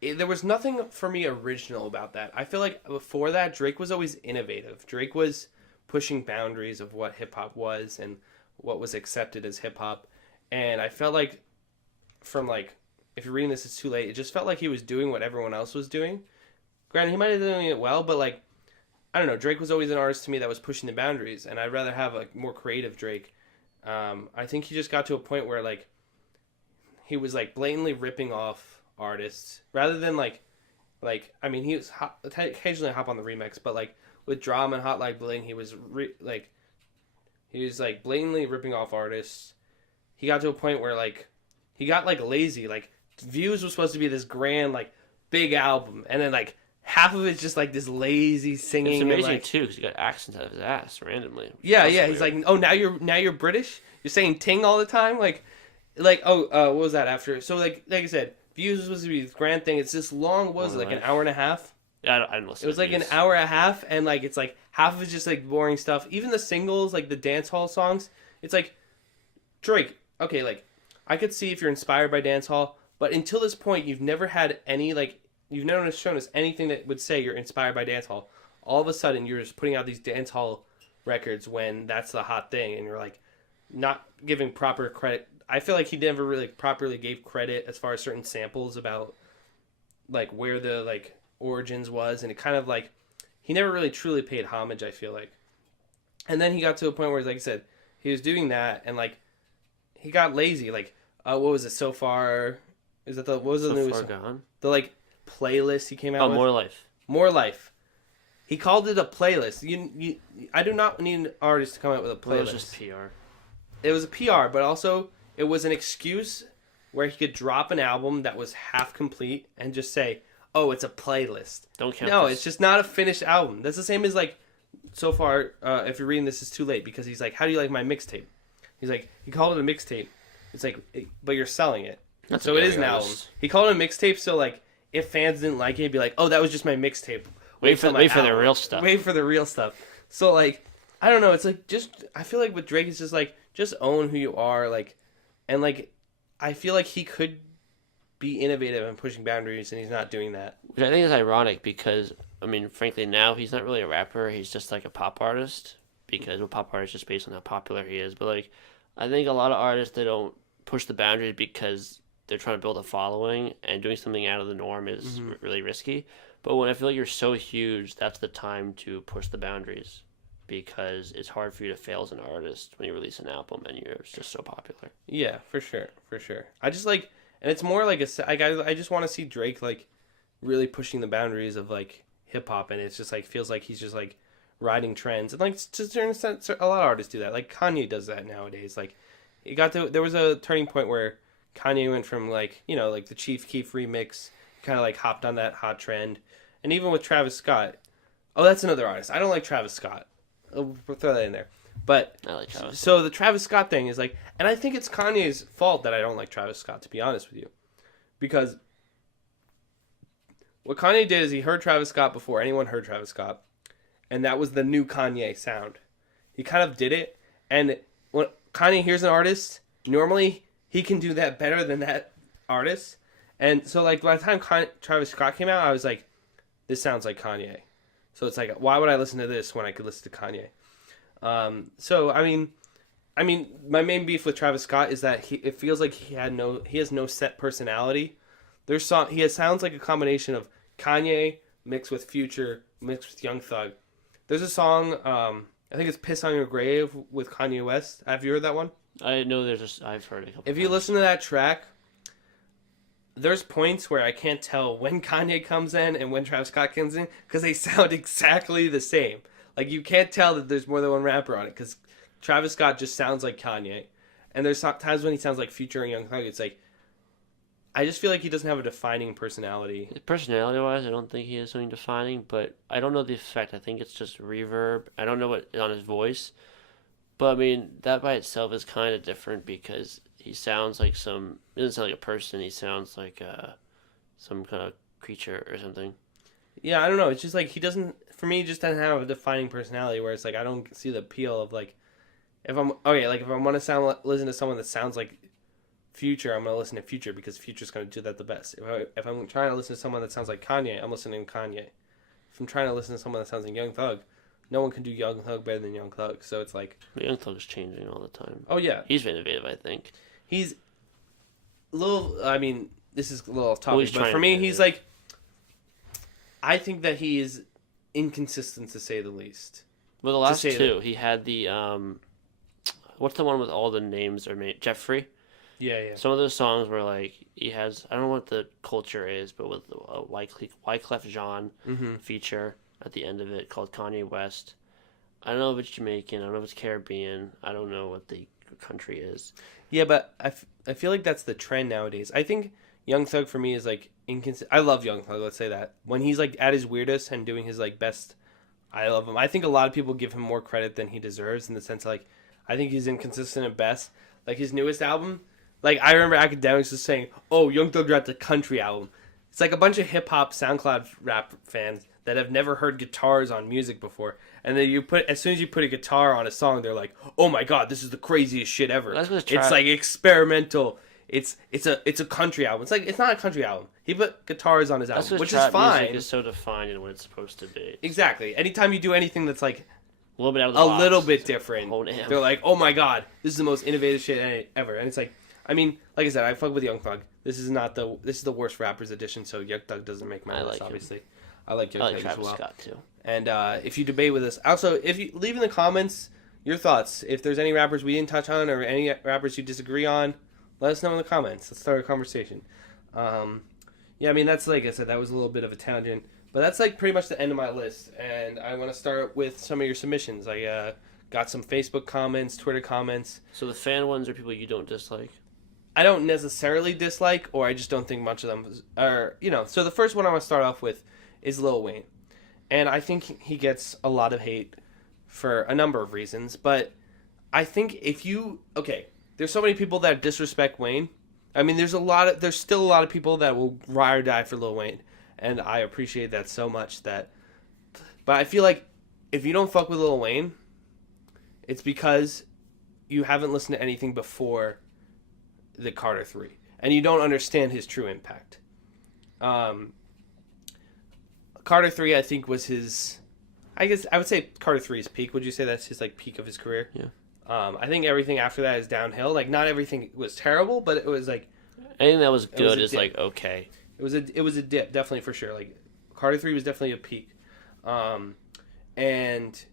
There was nothing for me original about that. I feel like before that, Drake was always innovative. Drake was pushing boundaries of what hip hop was and what was accepted as hip hop, and I felt like from like. If you're reading this, it's too late. It just felt like he was doing what everyone else was doing. Granted, he might have been doing it well, but like, I don't know. Drake was always an artist to me that was pushing the boundaries, and I'd rather have a more creative Drake. I think he just got to a point where like, he was like blatantly ripping off artists rather than like, I mean, he was occasionally hop on the remix, but like with Drama and Hot Like Bling, he was blatantly ripping off artists. He got to a point where like, he got like lazy, like. Views was supposed to be this grand, like, big album, and then like half of it's just like this lazy singing. It's amazing like, too because he got accents out of his ass randomly. Yeah. He's like, oh, now you're British. You're saying ting all the time, what was that after? So like I said, Views was supposed to be this grand thing. It's this long. What was it, like an hour and a half? Yeah, I didn't listen. It was like Views. an hour and a half, and like it's like half of it's just like boring stuff. Even the singles, like the dance hall songs, it's like Drake. Okay, like I could see if you're inspired by dance hall. But until this point, you've never had any, like, you've never shown us anything that would say you're inspired by dancehall. All of a sudden, you're just putting out these dancehall records when that's the hot thing, and you're, like, not giving proper credit. I feel like he never really properly gave credit as far as certain samples about, like, where the, like, origins was, and it kind of, like, he never really truly paid homage, I feel like. And then he got to a point where, like I said, he was doing that, and, like, he got lazy. Like, what was it, So Far... Is that what was the new song? The like playlist he came out with? More Life. He called it a playlist. I do not need an artist to come out with a playlist. It was just PR. It was a PR, but also it was an excuse where he could drop an album that was half complete and just say, "Oh, it's a playlist." Don't count. No, it's just not a finished album. That's the same as like So Far. If you're reading this, is too late because he's like, "How do you like my mixtape?" He's like, he called it a mixtape. It's like, but you're selling it. So it is an album. He called it a mixtape, so like if fans didn't like it, he'd be like, "Oh, that was just my mixtape." Wait for the real stuff. Wait for the real stuff. So like, I don't know. It's like just I feel like with Drake, it's just like just own who you are, like, and like I feel like he could be innovative and pushing boundaries, and he's not doing that. Which I think is ironic because I mean, frankly, now he's not really a rapper. He's just like a pop artist because a pop artist is just based on how popular he is. But like, I think a lot of artists they don't push the boundaries because they're trying to build a following, and doing something out of the norm is really risky. But when I feel like you're so huge, that's the time to push the boundaries because it's hard for you to fail as an artist when you release an album and you're just so popular. Yeah, for sure. I just like, and it's more like I just want to see Drake like really pushing the boundaries of like hip hop, and it's just like feels like he's just like riding trends, and like to a certain extent, a lot of artists do that. Like Kanye does that nowadays. Like there was a turning point where Kanye went from like, you know, like the Chief Keef remix, kind of like hopped on that hot trend. And even with Travis Scott. Oh, that's another artist. I don't like Travis Scott. We'll throw that in there. But I like Travis. So the Travis Scott thing is like, and I think it's Kanye's fault that I don't like Travis Scott, to be honest with you. Because what Kanye did is he heard Travis Scott before anyone heard Travis Scott. And that was the new Kanye sound. He kind of did it. And when Kanye hears an artist, normally he can do that better than that artist. And so, like, by the time Travis Scott came out, I was like, this sounds like Kanye. So it's like, why would I listen to this when I could listen to Kanye? So, I mean, my main beef with Travis Scott is that it feels like he has no set personality. He sounds like a combination of Kanye mixed with Future, mixed with Young Thug. There's a song, I think it's Piss on Your Grave with Kanye West. Have you heard that one? I know I've heard it a couple If you listen to that track, there's points where I can't tell when Kanye comes in and when Travis Scott comes in because they sound exactly the same. Like, you can't tell that there's more than one rapper on it because Travis Scott just sounds like Kanye. And there's times when he sounds like Future and Young Thug. It's like, I just feel like he doesn't have a defining personality. Personality-wise, I don't think he has something defining, but I don't know the effect. I think it's just reverb. I don't know what is on his voice. But I mean, that by itself is kind of different because he sounds like he doesn't sound like a person. He sounds like some kind of creature or something. Yeah, I don't know. It's just like he doesn't. For me, he just doesn't have a defining personality. Where it's like I don't see the appeal of like if I'm if I want to listen to someone that sounds like Future, I'm gonna listen to Future because Future's gonna do that the best. If I'm trying to listen to someone that sounds like Kanye, I'm listening to Kanye. If I'm trying to listen to someone that sounds like Young Thug, no one can do Young Thug better than Young Thug. So it's like Young Thug is changing all the time. Oh yeah, he's innovative. I think he's a little. I mean, this is a little off topic, but for me, he's like. I think that he is inconsistent to say the least. Well, the last two, he had the what's the one with all the names are made? Jeffrey. Yeah. Some of those songs were like he has. I don't know what the culture is, but with Wyclef Jean feature at the end of it called Kanye West. I don't know if it's Jamaican. I don't know if it's Caribbean. I don't know what the country is. Yeah, but I feel like that's the trend nowadays. I think Young Thug for me is like inconsistent. I love Young Thug. Let's say that when he's like at his weirdest and doing his like best, I love him. I think a lot of people give him more credit than he deserves in the sense like I think he's inconsistent at best. Like his newest album. Like, I remember Academics just saying, oh, Young Thug dropped a country album. It's like a bunch of hip-hop SoundCloud rap fans that have never heard guitars on music before. And then as soon as you put a guitar on a song, they're like, oh my god, this is the craziest shit ever. It's like experimental. It's a country album. It's not a country album. He put guitars on his album, which is fine. Music is so defined in what it's supposed to be. Exactly. Anytime you do anything that's like a little bit out of the box, little bit different, they're like, oh my god, this is the most innovative shit ever. And it's like, I mean, like I said, I fuck with Young Thug. This is the worst rappers edition, so Young Thug doesn't make my list, obviously. I like Young Thug as well. Scott too. And if you debate with us, also if you leave in the comments your thoughts, if there's any rappers we didn't touch on or any rappers you disagree on, let us know in the comments. Let's start a conversation. Yeah, I mean that's like I said, that was a little bit of a tangent, but that's like pretty much the end of my list. And I want to start with some of your submissions. I got some Facebook comments, Twitter comments. So the fan ones are people you don't dislike. I don't necessarily dislike, or I just don't think much of them are, So the first one I want to start off with is Lil Wayne. And I think he gets a lot of hate for a number of reasons. But I think there's so many people that disrespect Wayne. I mean, there's still a lot of people that will ride or die for Lil Wayne. And I appreciate that so much but I feel like if you don't fuck with Lil Wayne, it's because you haven't listened to anything before the Carter 3, and you don't understand his true impact. Carter 3, I think, was his... I guess I would say Carter 3 is peak. Would you say that's his peak of his career? Yeah. I think everything after that is downhill. Like, not everything was terrible, but it was like... Anything that was good is like, okay. It was a dip, definitely, for sure. Like, Carter 3 was definitely a peak. And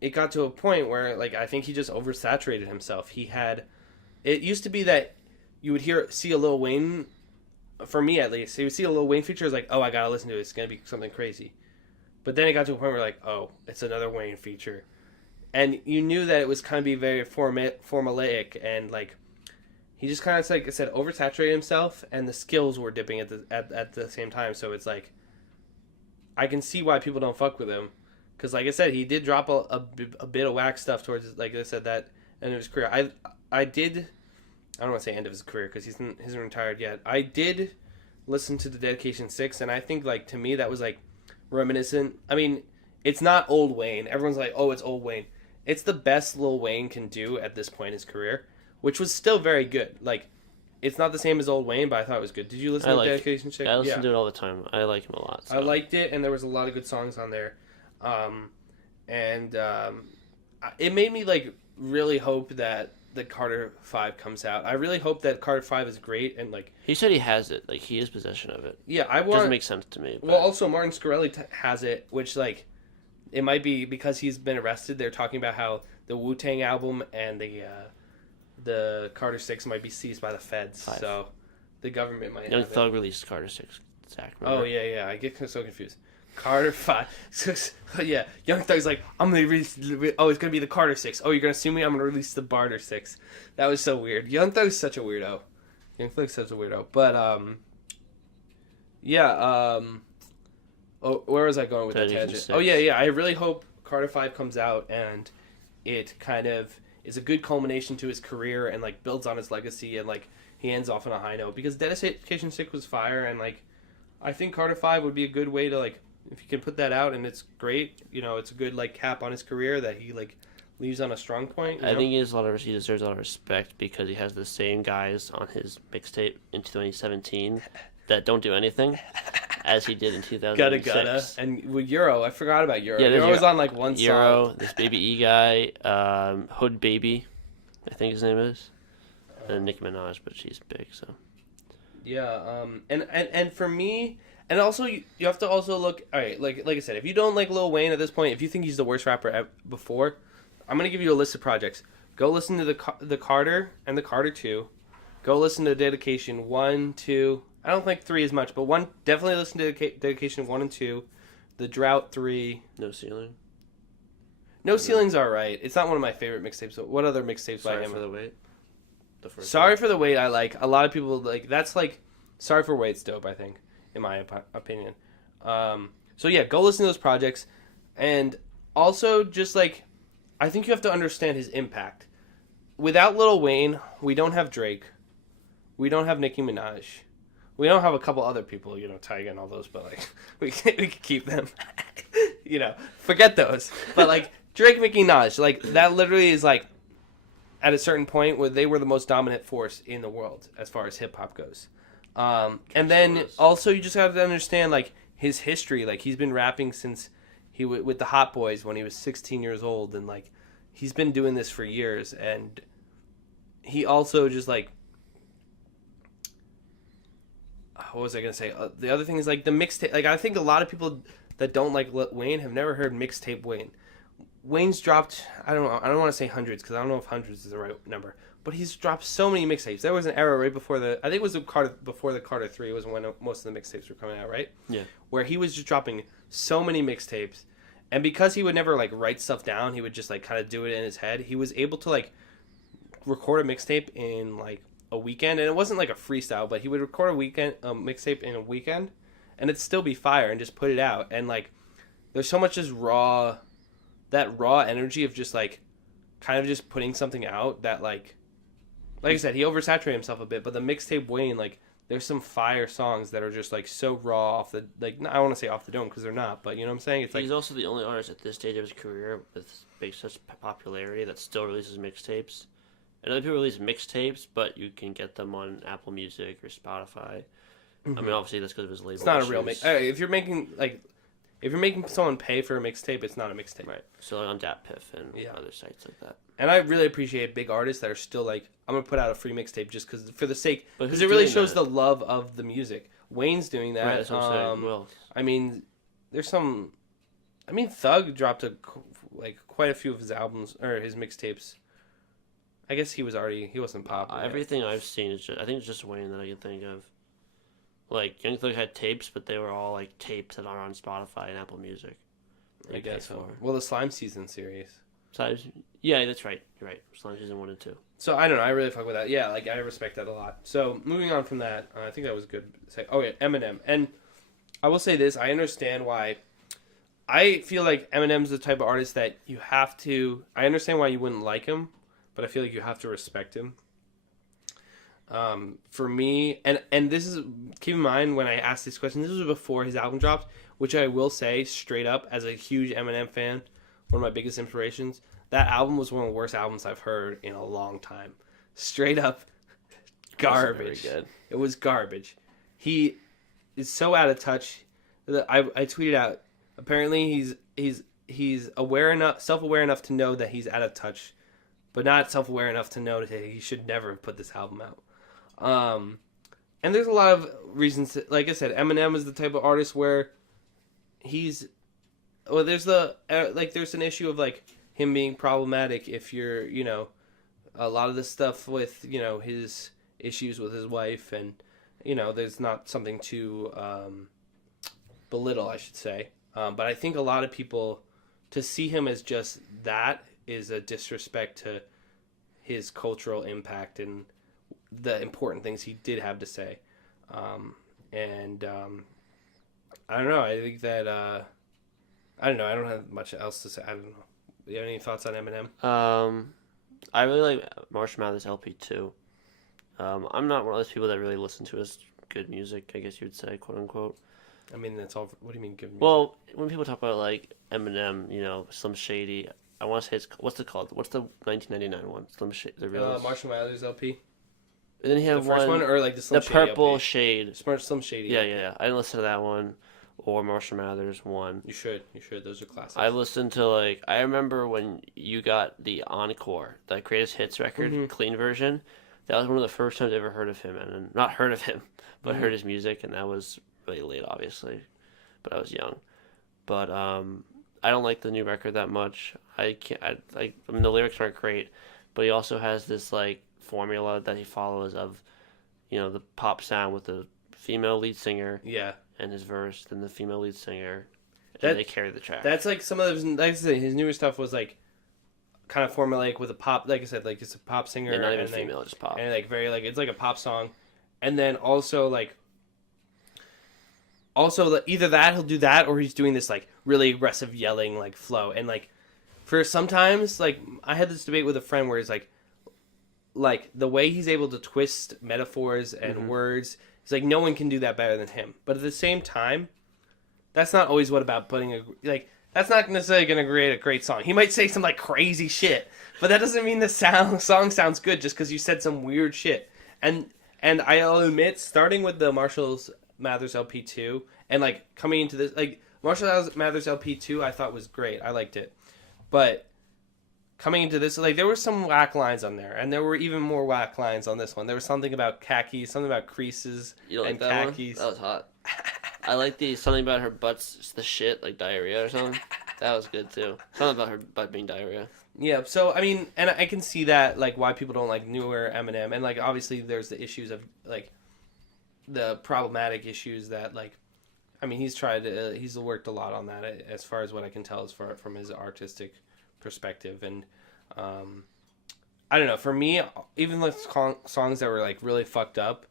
it got to a point where, like, I think he just oversaturated himself. It used to be that you would see a Lil Wayne, for me at least, you would see a Lil Wayne feature, it's like, oh, I gotta listen to it, it's gonna be something crazy. But then it got to a point where like, oh, it's another Wayne feature. And you knew that it was kind of be very formulaic, and like, he just kind of, like I said, oversaturated himself, and the skills were dipping at the same time, so it's like, I can see why people don't fuck with him, because like I said, he did drop a bit of whack stuff towards, like I said, that end of his career. I don't want to say end of his career because he hasn't retired yet. I did listen to the Dedication 6, and I think, like, to me, that was, like, reminiscent. I mean, it's not old Wayne. Everyone's like, oh, it's old Wayne. It's the best Lil Wayne can do at this point in his career, which was still very good. Like, it's not the same as old Wayne, but I thought it was good. Did you listen to Dedication 6? I listen to it all the time. I like him a lot. So. I liked it, and there was a lot of good songs on there. It made me, like, really hope that the Carter 5 comes out. I really hope that Carter 5 is great, and like he said he has it, like he has possession of it. Yeah, doesn't make sense to me. But... Well, also Martin Shkreli has it, which like it might be because he's been arrested. They're talking about how the Wu-Tang album and the Carter 6 might be seized by the feds. 5. So the government might. Young Thug released Carter 6. Zach, remember? Oh yeah, I get so confused. Carter 5. Yeah, Young Thug's like, I'm going to release... Oh, it's going to be the Carter 6. Oh, you're going to sue me? I'm going to release the Barter 6. That was so weird. Young Thug's such a weirdo. But, oh, where was I going with that tangent? 6. Oh, yeah. I really hope Carter 5 comes out and it is a good culmination to his career and like builds on his legacy and like he ends off on a high note because Dedication 6 was fire and like I think Carter 5 would be a good way to like if you can put that out and it's great, you know, it's a good like cap on his career that he like leaves on a strong point. I think he deserves a lot of respect because he has the same guys on his mixtape in 2017 that don't do anything as he did in 2006. Gutta. And with Euro, I forgot about Euro. Yeah, Euro was on like one song. This Baby E guy, Hood Baby, I think his name is. And Nicki Minaj, but she's big, so. Yeah, and for me, and also you have to also look. All right, like I said, if you don't like Lil Wayne at this point, if you think he's the worst rapper before, I'm gonna give you a list of projects. Go listen to the Carter and the Carter 2. Go listen to Dedication 1, 2. I don't think 3 is much, but 1 definitely listen to Dedication 1 and 2. The Drought 3. No Ceiling. No Ceiling's alright. It's not one of my favorite mixtapes. But what other mixtapes by him? Sorry for the Wait. Sorry for the Wait. I like a lot of people like that's like Sorry for Wait's dope. I think in my opinion. So yeah, go listen to those projects, and also just like I think you have to understand his impact. Without Lil Wayne, we don't have Drake, we don't have Nicki Minaj, we don't have a couple other people, you know, Tyga and all those, but like we can keep them, you know, forget those. But like Drake, Nicki Minaj, like that literally is like. At a certain point where they were the most dominant force in the world as far as hip hop goes. And then also you just have to understand like his history. Like he's been rapping since he with the Hot Boys when he was 16 years old. And like he's been doing this for years. And he also just like, what was I going to say? The other thing is like the mixtape. Like I think a lot of people that don't like Wayne have never heard mixtape Wayne. Wayne's dropped, I don't know, I don't want to say hundreds because I don't know if hundreds is the right number, but he's dropped so many mixtapes. There was an era right before I think it was before the Carter 3 was when most of the mixtapes were coming out, right? Yeah. Where he was just dropping so many mixtapes, and because he would never like write stuff down, he would just like kind of do it in his head. He was able to like record a mixtape in like a weekend, and it wasn't like a freestyle, but he would record a mixtape in a weekend, and it'd still be fire, and just put it out, and like there's so much just that raw energy of just like kind of just putting something out that like I said, he oversaturated himself a bit, but the mixtape Wayne, like there's some fire songs that are just like so raw off the like I don't want to say off the dome because they're not, but you know what I'm saying? It's like he's also the only artist at this stage of his career with such popularity that still releases mixtapes. And other people release mixtapes, but you can get them on Apple Music or Spotify. Mm-hmm. I mean, obviously that's because of his label. It's not a real mix. If you're making someone pay for a mixtape, it's not a mixtape. Right. So like on DatPiff and other sites like that. And I really appreciate big artists that are still like, I'm going to put out a free mixtape just because for the sake, because it really shows the love of the music. Wayne's doing that. Right, that's what I'm saying. Well, I mean, Thug dropped quite a few of his albums or his mixtapes. I guess he wasn't popular. Everything I've seen is I think it's just Wayne that I can think of. Like, Young Thug had tapes, but they were all, like, tapes that are on Spotify and Apple Music. I guess so. Well, the Slime Season series. Yeah, that's right. You're right. Slime Season 1 and 2. So, I don't know. I really fuck with that. Yeah, like, I respect that a lot. So, moving on from that, I think that was good. Oh, yeah, Eminem. And I will say this. I understand why. I feel like Eminem's the type of artist that you have to... I understand why you wouldn't like him, but I feel like you have to respect him. For me, and this is, keep in mind when I asked this question, this was before his album dropped, which I will say straight up as a huge Eminem fan, one of my biggest inspirations, that album was one of the worst albums I've heard in a long time. Straight up garbage. It was garbage. He is so out of touch. I tweeted out, apparently he's self-aware enough to know that he's out of touch, but not self-aware enough to know that he should never have put this album out. And there's a lot of reasons like I said, Eminem is the type of artist where there's an issue of like him being problematic if you're, you know, a lot of the stuff with, you know, his issues with his wife and, you know, there's not something to, belittle, I should say. But I think a lot of people, to see him as just that is a disrespect to his cultural impact and the important things he did have to say. I don't know. I think that, I don't know. I don't have much else to say. I don't know. Do you have any thoughts on Eminem? I really like Marshall Mathers LP too. I'm not one of those people that really listen to his good music, I guess you would say, quote unquote. I mean, that's all. What do you mean good music? Well, when people talk about like Eminem, Slim Shady, I want to say what's it called? What's the 1999 one? Slim Shady, the real. Marshall Mathers LP. And then he had the first one, or like the Slim the Shady purple LP? shade. Slim Shady. Yeah. I didn't listen to that one, or Marshall Mathers one. You should. Those are classics. I listened to I remember when you got the Encore, the Greatest Hits record, clean version. That was one of the first times I ever heard of him, and not heard of him, but heard his music, and that was really late, obviously, but I was young. But I don't like the new record that much. I mean, the lyrics aren't great, but he also has this formula that he follows of, the pop sound with the female lead singer, and his verse, then the female lead singer, and they carry the track. That's some of his newer stuff was kind of formulaic with a pop, like I said, it's a pop singer, not even female, just pop, and very it's a pop song, and then also either that he'll do that, or he's doing this really aggressive yelling flow, and for sometimes I had this debate with a friend where it's the way he's able to twist metaphors and words, it's no one can do that better than him. But at the same time, that's not always what about putting that's not necessarily going to create a great song. He might say some crazy shit, but that doesn't mean the song sounds good just because you said some weird shit. And I'll admit, starting with the Marshall Mathers LP2 and coming into this, Marshall Mathers LP2 I thought was great. I liked it. But coming into this, there were some whack lines on there, and there were even more whack lines on this one. There was something about khakis, something about creases and that khakis. One? That was hot. I like something about her butt's the shit, diarrhea or something. That was good too. Something about her butt being diarrhea. Yeah, so I mean, and I can see that why people don't like newer Eminem, and obviously there's the issues of the problematic issues that I mean, he's worked a lot on that as far as what I can tell from his artistic perspective, and I don't know, for me, even songs that were really fucked up,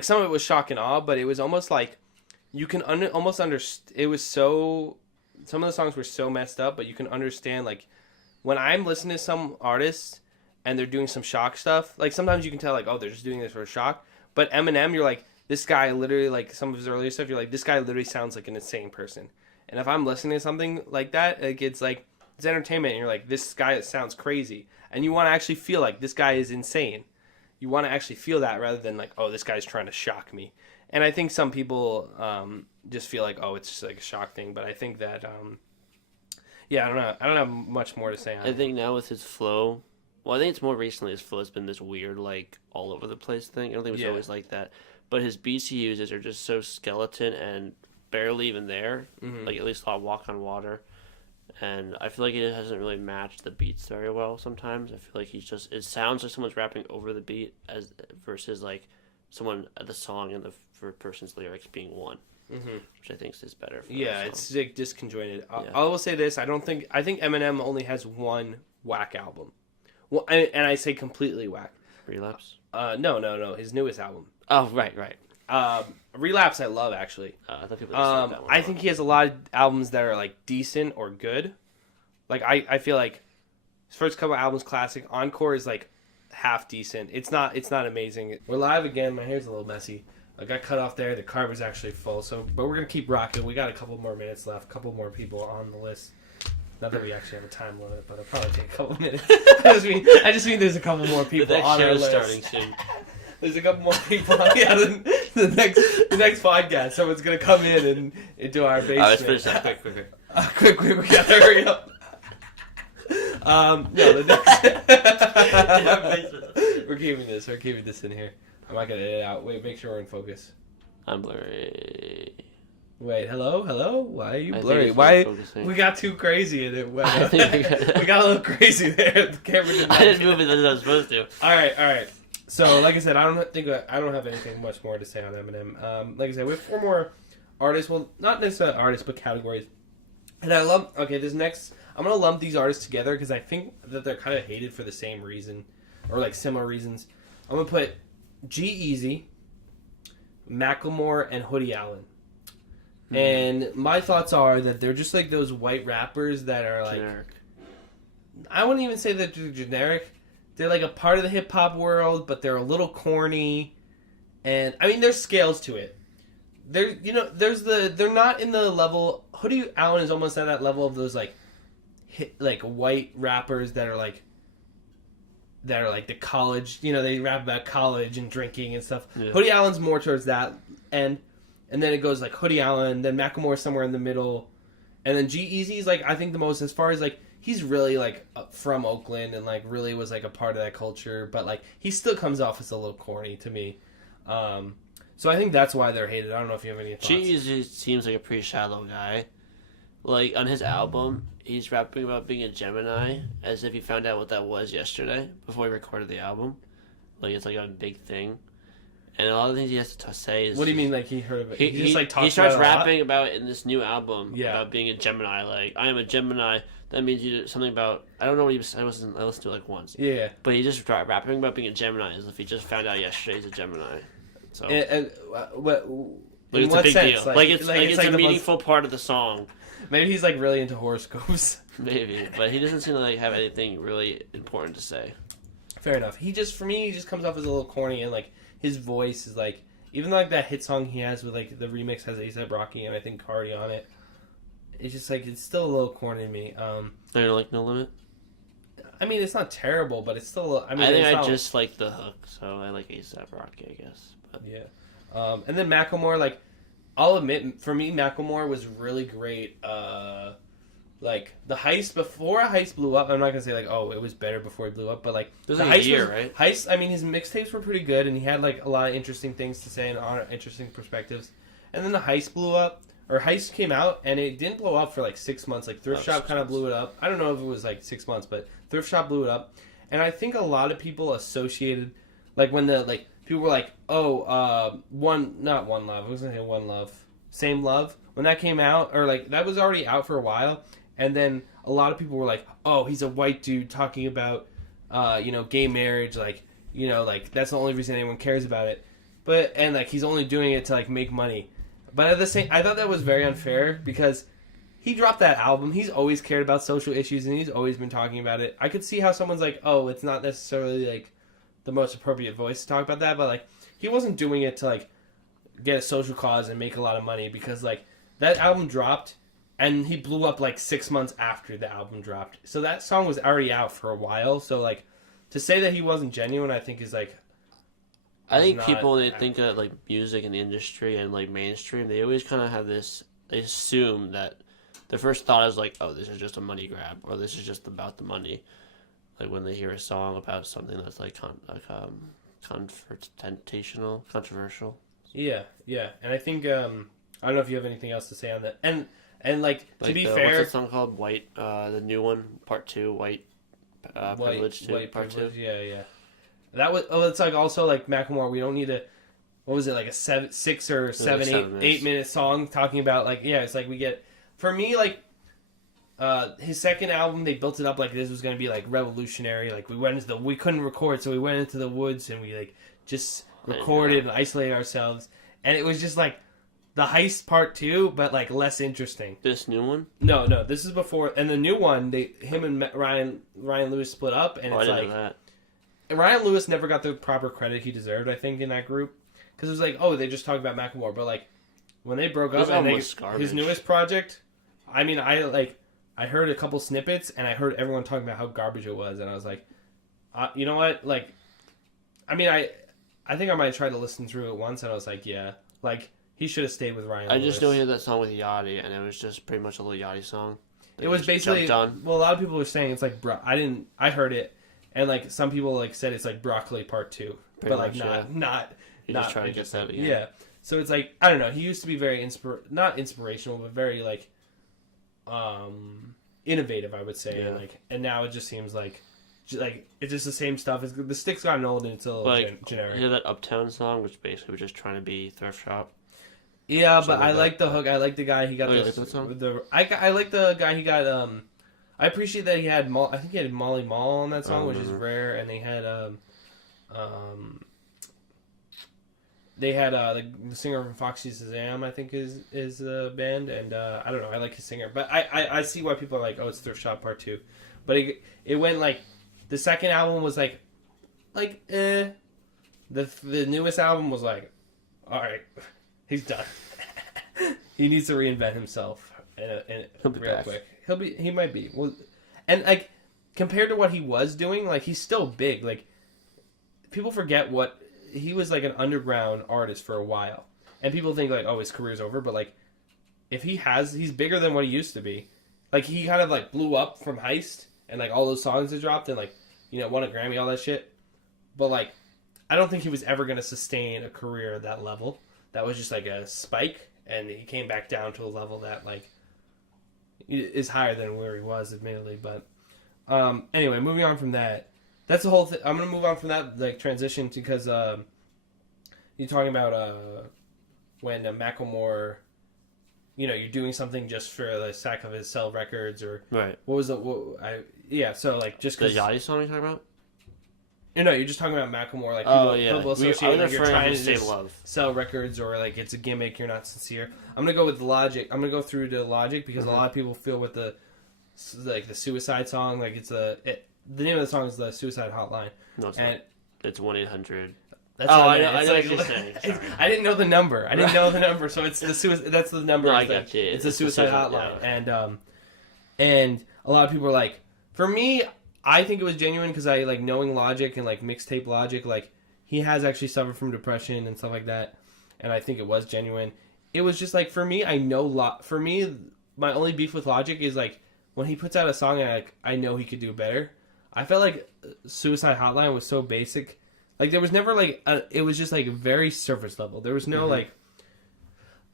some of it was shock and awe, but it was almost you can almost understand. It was so, some of the songs were so messed up, but you can understand when I'm listening to some artists and they're doing some shock stuff, sometimes you can tell oh, they're just doing this for a shock. But Eminem, you're this guy literally, some of his earlier stuff, you're this guy literally sounds like an insane person. And if I'm listening to something like that, it's it's entertainment, and you're this guy sounds crazy, and you want to actually feel this guy is insane. You want to actually feel that rather than oh, this guy's trying to shock me. And I think some people just feel oh, it's just a shock thing. But I think that, yeah, I don't know. I don't have much more to say on it. I think now with his flow, well, I think it's more recently his flow has been this weird, all over the place thing. I don't think it was always like that. But his beats he uses are just so skeleton and barely even there. Mm-hmm. At least I'll Walk on Water. And I feel it hasn't really matched the beats very well sometimes. I feel it sounds like someone's rapping over the beat versus someone the song and the person's lyrics being one, which I think is better. It's disconjointed. Yeah. I will say this: I think Eminem only has one whack album. Well, and I say completely whack. Relapse? No. His newest album. Oh, right. Relapse, I love actually. I thought people that one. I think he has a lot of albums that are decent or good. I feel his first couple albums classic. Encore is half decent. It's not amazing. We're live again. My hair's a little messy. I got cut off there. The card was actually full. But we're gonna keep rocking. We got a couple more minutes left. A couple more people on the list. Not that we actually have a time limit, but it'll probably take a couple minutes. I just mean there's a couple more people on our list. Starting soon. There's a couple more people. Yeah, the next podcast, someone's gonna come in and into our basement. Let's finish that quick. We gotta hurry up. The next. We're keeping this in here. I'm not gonna edit it out. Wait, make sure we're in focus. I'm blurry. Wait, hello? Why are you blurry? Why we got too crazy in it? We got a little crazy there. The camera didn't. I didn't move it as I was supposed to. All right. So, like I said, I don't have anything much more to say on Eminem. Like I said, we have 4 more artists. Well, not necessarily artists, but categories. And I love. Okay, this next, I'm gonna lump these artists together because I think that they're kind of hated for the same reason, or similar reasons. I'm gonna put G-Eazy, Macklemore, and Hoodie Allen. And my thoughts are that they're just those white rappers that are generic. I wouldn't even say that they're generic. they're like a part of the hip hop world, but they're a little corny. And I mean, there's scales to it. They're not in the level. Hoodie Allen is almost at that level of those like white rappers that are like the college. They rap about college and drinking and stuff. Yeah. Hoodie Allen's more towards that end, and then it goes like Hoodie Allen, then Macklemore somewhere in the middle, and then G-Eazy's like I think the most as far as like he's really like from Oakland and like really was like a part of that culture, but like he still comes off as a little corny to me. So I think that's why they're hated. I don't know if you have any thoughts. G-Eazy seems like a pretty shallow guy. Like, on his album, he's rapping about being a Gemini as if he found out what that was yesterday before he recorded the album. Like, it's like a big thing. And a lot of things he has to say is... What do you mean, like, he heard of it? He just, like, talks about it. He starts rapping about it in this new album about being a Gemini. Like, I am a Gemini. That means you do something about... I don't know what he was... I listened to it, like, once. Yeah. But he just rapping about being a Gemini as if he just found out yesterday he's a Gemini. So... what... Like, it's a big sense? Deal. Like it's a meaningful part of the song. Maybe he's like really into horoscopes. Maybe, but he doesn't seem to like have anything really important to say. Fair enough. He just comes off as a little corny, and like his voice is like even like that hit song he has with like the remix has A$AP Rocky and I think Cardi on it. It's just like it's still a little corny to me. I don't like No Limit. I mean, it's not terrible, but it's still. I think I just like the hook, so I like A$AP Rocky, I guess. But. Yeah. And then Macklemore, like, I'll admit, for me, Macklemore was really great. Like, the Heist, before Heist blew up, I'm not going to say, like, oh, it was better before he blew up, but, like, the Heist right? Heist, I mean, his mixtapes were pretty good, and he had, like, a lot of interesting things to say and interesting perspectives. And then the Heist blew up, or Heist came out, and it didn't blow up for, like, 6 months. Like, Thrift Shop kind of blew it up. I don't know if it was, like, 6 months, but Thrift Shop blew it up. And I think a lot of people associated, like, when the, like, people were like, not One Love. I was going to say One Love. Same Love. When that came out, or like, that was already out for a while. And then a lot of people were like, oh, he's a white dude talking about, gay marriage. Like, like, that's the only reason anyone cares about it. And like, he's only doing it to like make money. But at the same, I thought that was very unfair because he dropped that album. He's always cared about social issues and he's always been talking about it. I could see how someone's like, oh, it's not necessarily like the most appropriate voice to talk about that, but like he wasn't doing it to like get a social cause and make a lot of money because like that album dropped and he blew up like 6 months after the album dropped. So that song was already out for a while. So like to say that he wasn't genuine, I think is like I think people when they think of like music in the industry and like mainstream, they always kind of have this. They assume that their first thought is like, oh, this is just a money grab or this is just about the money. Like when they hear a song about something that's like confrontational, controversial. Yeah, and I think I don't know if you have anything else to say on that. And like to be fair, what's the song called? White, the new one, Part 2, White Privilege 2, Part 2. Yeah. That was it's like also like Macklemore. We don't need a what was it like a 6 or 7, 8 minute song talking about like it's like we get for me like. His second album, they built it up like this was going to be like revolutionary. Like we couldn't record, so we went into the woods and we like just recorded and isolated ourselves. And it was just like the Heist Part 2, but like less interesting. This new one? No, this is before. And the new one, him and Ryan Lewis split up, and it's like that. Ryan Lewis never got the proper credit he deserved. I think in that group because it was like they just talked about Macklemore, but like when they broke up, and his newest project, I mean, I heard a couple snippets, and I heard everyone talking about how garbage it was, and I was like, you know what? Like, I mean, I think I might try to listen through it once, and I was like, yeah, like, he should have stayed with Ryan Lewis. I just know he had that song with Yachty, and it was just pretty much a little Yachty song. It was basically, well, a lot of people were saying it's like, I heard it, and like, some people like said it's like Broccoli Part 2, but like, not trying to get that again. Yeah. So it's like, I don't know, he used to be very, not inspirational, but very like, innovative, I would say, and now it just seems like it's just the same stuff. The stick's gotten old and it's a little like, generic. You know that Uptown song, which basically was just trying to be Thrift Shop. Yeah, but I like the hook. I like the guy he got. You like that song? I like the guy he got. I appreciate that he had. I think he had Molly Mall on that song, which is rare, and they had the singer from Foxy Shazam, I think is the band, and I don't know, I like his singer, but I see why people are like, oh, it's Thrift Shop Part 2, but it went like The second album was like eh. The newest album was like, all right, he's done. He needs to reinvent himself real quick. He might be. Well, and like compared to what he was doing, like he's still big. Like people forget what he was like an underground artist for a while, and people think like, oh, his career's over. But like, if he's bigger than what he used to be. Like he kind of like blew up from Heist and like all those songs that dropped and like won a Grammy, all that shit. But like, I don't think he was ever gonna sustain a career at that level. That was just like a spike, and he came back down to a level that like is higher than where he was, admittedly. But anyway, moving on from that. That's the whole thing. I'm gonna move on from that like transition because you're talking about when Macklemore, you're doing something just for the sake of his sell records or right. What was so like just the Yachty song you're talking about. You're just talking about Macklemore, like people associate like you're trying to just sell records or like it's a gimmick, you're not sincere. I'm gonna go with Logic. I'm gonna go through to Logic because a lot of people feel with the Suicide song, like the name of the song is the Suicide Hotline. No, it's not. It's 1-800. I know what you're saying. I didn't know the number. So it's the suicide. That's the number. No, I got you. It's the Suicide Hotline, and a lot of people are like, for me, I think it was genuine because I like knowing Logic and like mixtape Logic, like he has actually suffered from depression and stuff like that, and I think it was genuine. It was just like for me, for me, my only beef with Logic is like when he puts out a song and I know he could do better. I felt like Suicide Hotline was so basic. Like there was never like it was just like very surface level. There was no like.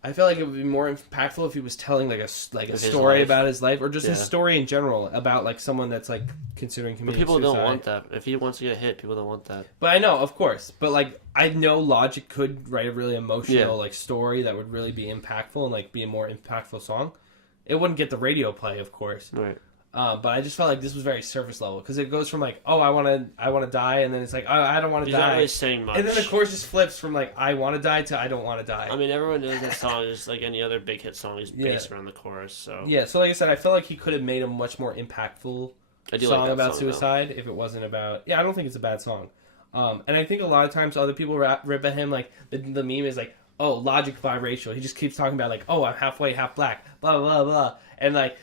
I felt like it would be more impactful if he was telling like a story about his life or just his story in general about like someone that's like considering committing suicide. But people don't want that. If he wants to get hit, people don't want that. But I know, of course. But like I know Logic could write a really emotional like story that would really be impactful and like be a more impactful song. It wouldn't get the radio play, of course. Right. But I just felt like this was very surface level because it goes from like, oh, I want to die, and then it's like, oh, I don't want to die. He's not really saying much. And then the chorus just flips from like, I want to die to I don't want to die. I mean, everyone knows that song is like any other big hit song is based around the chorus. So so like I said, I felt like he could have made a much more impactful song about suicide if it wasn't about. Yeah, I don't think it's a bad song. And I think a lot of times other people rip at him like the meme is like, oh, Logic biracial. He just keeps talking about like, oh, I'm half white, half black, blah blah blah, and like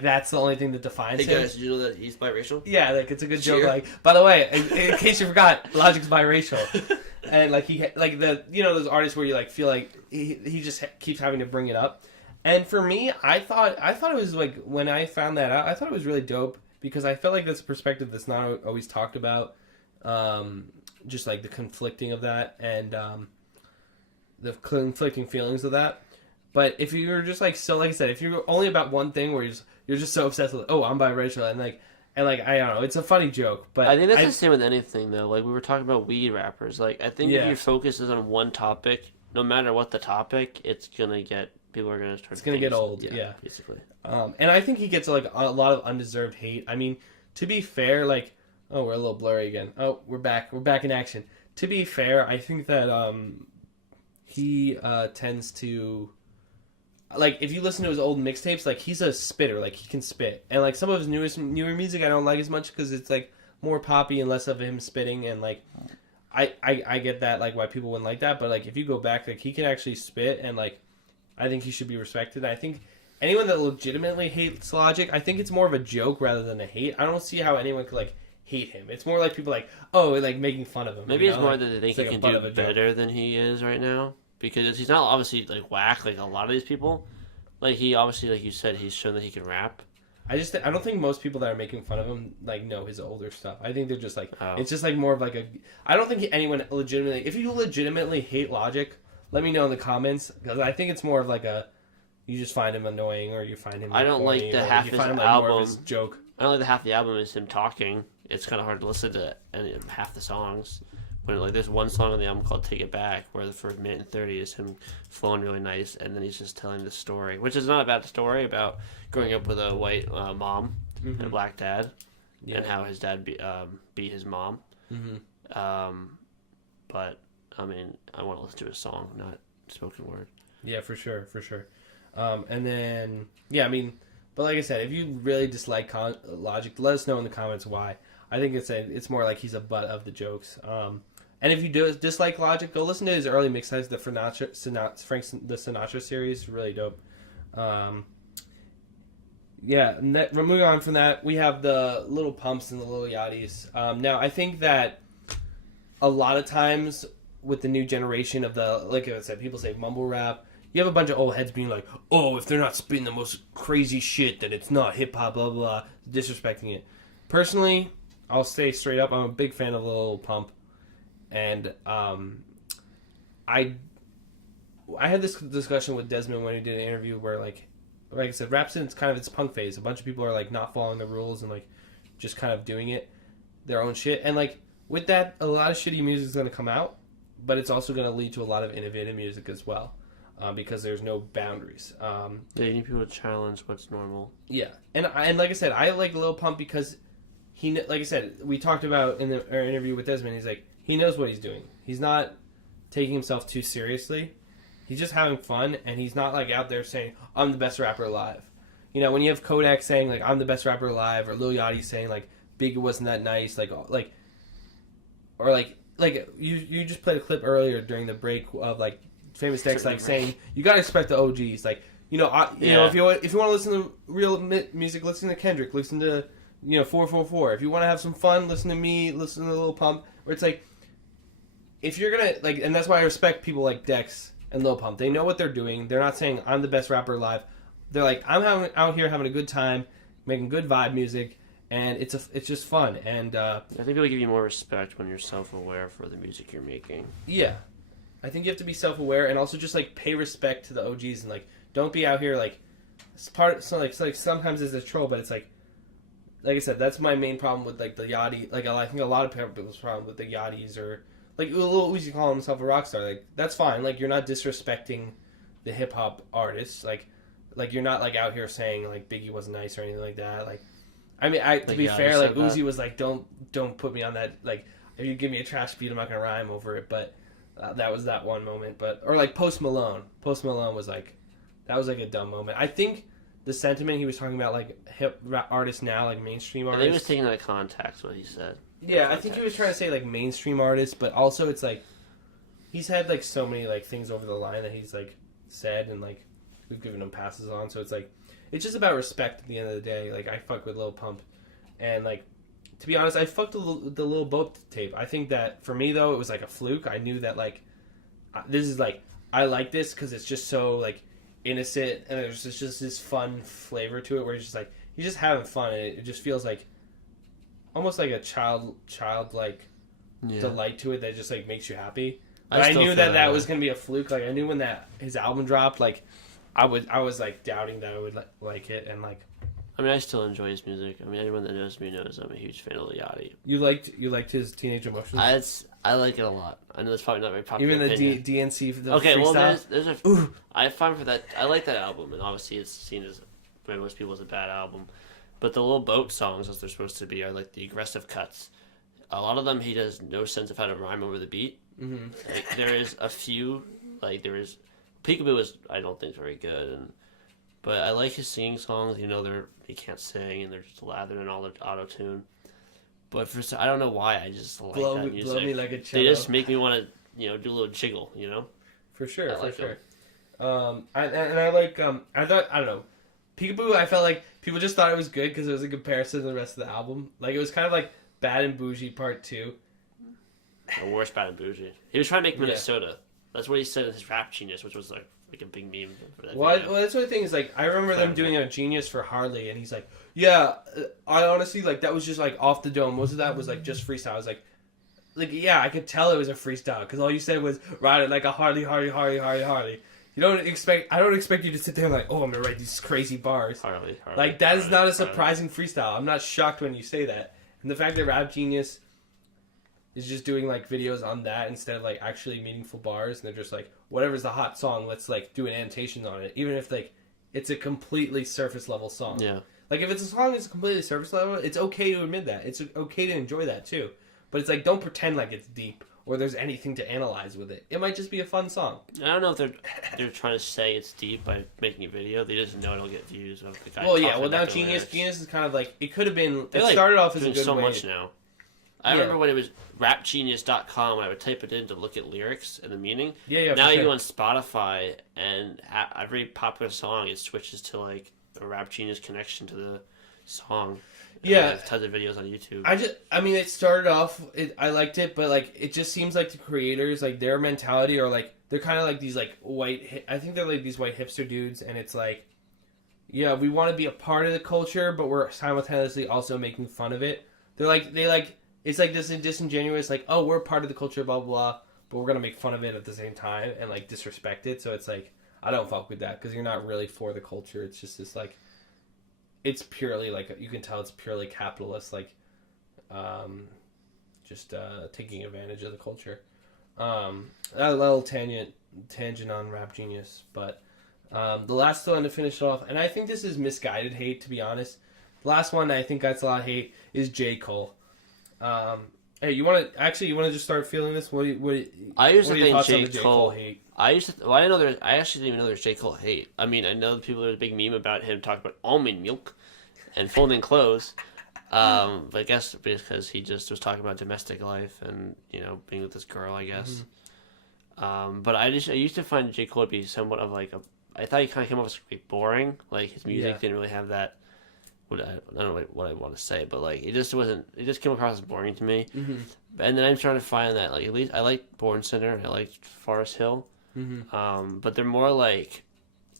that's the only thing that defines him. Hey guys, did you know that he's biracial? Yeah, like it's a good joke. Like, by the way, in case you forgot, Logic's biracial, and like he like the those artists where you like feel like he just keeps having to bring it up. And for me, I thought it was like when I found that out, I thought it was really dope because I felt like that's a perspective that's not always talked about. Just like the conflicting of that and the conflicting feelings of that. But if you're just like like I said, if you're only about one thing where you're just so obsessed with I'm biracial and I don't know, it's a funny joke. But I think that's the same with anything though. Like we were talking about weed rappers. Like I think if your focus is on one topic, no matter what the topic, it's gonna get people are gonna start. It's gonna get old. Yeah, basically. And I think he gets like a lot of undeserved hate. I mean, to be fair, like we're a little blurry again. Oh, we're back. We're back in action. To be fair, I think that he tends to. Like, if you listen to his old mixtapes, like, he's a spitter. Like, he can spit. And, like, some of his newer music I don't like as much because it's, like, more poppy and less of him spitting. And, like, I get that, like, why people wouldn't like that. But, like, if you go back, like, he can actually spit. And, like, I think he should be respected. I think anyone that legitimately hates Logic, I think it's more of a joke rather than a hate. I don't see how anyone could, like, hate him. It's more like people, like, like, making fun of him. Maybe it's more that they think he can do better than he is right now. Because he's not obviously, like, whack like a lot of these people. Like, he obviously, like you said, he's shown that he can rap. I don't think most people that are making fun of him, like, know his older stuff. I think they're just, like, it's just, like, more of, like, I don't think anyone legitimately, if you legitimately hate Logic, let me know in the comments. Because I think it's more of, like, you just find him annoying or you find him I don't like the half his album. More of his joke. I don't like the half the album is him talking. It's kind of hard to listen to half the songs. When like there's one song on the album called "Take It Back," where the first minute and 30 is him flowing really nice, and then he's just telling the story, which is not a bad story about growing up with a white mom and a black dad, and how his dad beat his mom. But I mean, I want to listen to a song, not spoken word. Yeah, for sure. And then I mean, but like I said, if you really dislike Logic, let us know in the comments why. I think it's more like he's a butt of the jokes. And if you do dislike Logic, go listen to his early mixtapes. The the Sinatra series, really dope. Moving on from that, we have the Lil Pumps and the Lil Yachty's. Now, I think that a lot of times with the new generation of like I said, people say mumble rap. You have a bunch of old heads being like, "Oh, if they're not spitting the most crazy shit, then it's not hip hop." Blah blah, disrespecting it. Personally, I'll say straight up, I'm a big fan of Lil Pump, and I had this discussion with Desmond when he did an interview where like I said, rap's in its punk phase. A bunch of people are like not following the rules and like just kind of doing it their own shit, and like with that, a lot of shitty music is going to come out, but it's also going to lead to a lot of innovative music as well. Because there's no boundaries. You need people to challenge what's normal. Yeah, and like I said, I like Lil Pump because like I said, we talked about in our interview with Desmond. He's like, he knows what he's doing. He's not taking himself too seriously. He's just having fun, and he's not like out there saying, "I'm the best rapper alive." You know, when you have Kodak saying like, "I'm the best rapper alive," or Lil Yachty saying like, "Biggie wasn't that nice," or you just played a clip earlier during the break of like. Famous Dex like saying you gotta respect the OGs. Like you know if you want to listen to real music, listen to Kendrick, listen to 444. If you want to have some fun, listen to me, listen to Lil Pump. Where it's like if you're gonna like, and that's why I respect people like Dex and Lil Pump. They know what they're doing. They're not saying I'm the best rapper alive. They're like I'm out here having a good time, making good vibe music, and it's just fun. And I think people give you more respect when you're self-aware for the music you're making. Yeah. I think you have to be self-aware and also just like pay respect to the OGs and like don't be out here like sometimes it's a troll, but it's like I said, that's my main problem with like the Yachty. Like I think a lot of people's problem with the Yachty's or like Lil Uzi calling himself a rock star. Like that's fine. Like you're not disrespecting the hip hop artists. Like you're not like out here saying like Biggie wasn't nice or anything like that. Like I mean, to be fair, like Uzi was like don't put me on that. Like if you give me a trash beat, I'm not gonna rhyme over it, but. That was that one moment, or like Post Malone. Post Malone was like, that was like a dumb moment. I think the sentiment he was talking about, like hip rap artists now, like mainstream artists. I think he was taking out of context what he said. Yeah, I think he was trying to say like mainstream artists, but also it's like he's had like so many like things over the line that he's like said and like we've given him passes on. So it's like it's just about respect at the end of the day. Like I fuck with Lil Pump, and like. To be honest, I fucked with the Lil Boat tape. I think that for me though, it was like a fluke. I knew that like this is like I like this because it's just so like innocent and there's just this fun flavor to it where he's just having fun and it just feels like almost like a childlike delight to it that just like makes you happy. But I knew that was gonna be a fluke. Like I knew when his album dropped, like I was like doubting that I would like it and like. I mean, I still enjoy his music. I mean, anyone that knows me knows I'm a huge fan of Lil Yachty. You liked his Teenage Emotions? I like it a lot. I know it's probably not very popular. Even the DNC for the okay, freestyle? Well, there's I find for that I like that album, and obviously it's seen as by most people as a bad album. But the Lil Boat songs, as they're supposed to be, are like the aggressive cuts. A lot of them, he does no sense of how to rhyme over the beat. Mm-hmm. Like, there is a few, like there is Peekaboo is I don't think very good, but I like his singing songs. You know, he can't sing and they're just lathered in all their auto tune. But I don't know why I just like that music. Blow me like a cello. They just make me want to do a little jiggle. You know. For sure. I like I don't know. Peekaboo, I felt like people just thought it was good because it was a comparison to the rest of the album. Like it was kind of like Bad and Bougie Part 2. The worst Bad and Bougie. He was trying to make Minnesota. Yeah. That's what he said in his Rap Genius, which was like a big meme for that. Well, that's what the thing is. Like I remember them doing a Genius for Harley, and he's like, "Yeah, I honestly like that was just like off the dome. Most of that was like just freestyle." I was like, yeah, I could tell it was a freestyle because all you said was ride it like a Harley. I don't expect you to sit there like, oh, I'm gonna write these crazy bars. Harley. Like that is not a surprising freestyle. I'm not shocked when you say that. And the fact that Rap Genius is just doing like videos on that instead of like actually meaningful bars, and they're just like, whatever's the hot song, let's like do an annotation on it, even if like it's a completely surface level song. Yeah. Like if it's a song that's completely surface level, it's okay to admit that. It's okay to enjoy that too. But it's like don't pretend like it's deep or there's anything to analyze with it. It might just be a fun song. I don't know if they're trying to say it's deep by making a video. They just know it'll get views. Of the guy now Genius is kind of like it could have been. It started off as a good so way. Much now. I remember when it was rapgenius.com, when I would type it in to look at lyrics and the meaning. Yeah. Now you go on Spotify, and every popular song, it switches to like a Rap Genius connection to the song. Yeah, tons of videos on YouTube. I mean, it started off. I liked it, but like, it just seems like the creators, like their mentality, are like they're kind of like these like white. I think they're like these white hipster dudes, and it's like, yeah, we want to be a part of the culture, but we're simultaneously also making fun of it. It's like this disingenuous, like, oh, we're part of the culture, blah blah blah, but we're gonna make fun of it at the same time and like disrespect it. So it's like, I don't fuck with that because you're not really for the culture. It's just this like. It's purely like, you can tell it's purely capitalist, like, just taking advantage of the culture. A little tangent on Rap Genius, but the last one to finish off, and I think this is misguided hate, to be honest. The last one I think gets a lot of hate is J. Cole. Hey, you want to just start feeling this? I used to think J. Cole hate. I didn't know I actually didn't even know there's J. Cole hate. I mean, I know people, there's a big meme about him talking about almond milk and folding clothes. But I guess because he just was talking about domestic life and, you know, being with this girl, I guess. Mm-hmm. But I used to find J. Cole to be somewhat of like I thought he kind of came off as like boring. Like his music didn't really have that. I don't know what I want to say, but like it just came across as boring to me. Mm-hmm. And then I'm trying to find that, like, at least I like Born Sinner, I like Forest Hill, but they're more like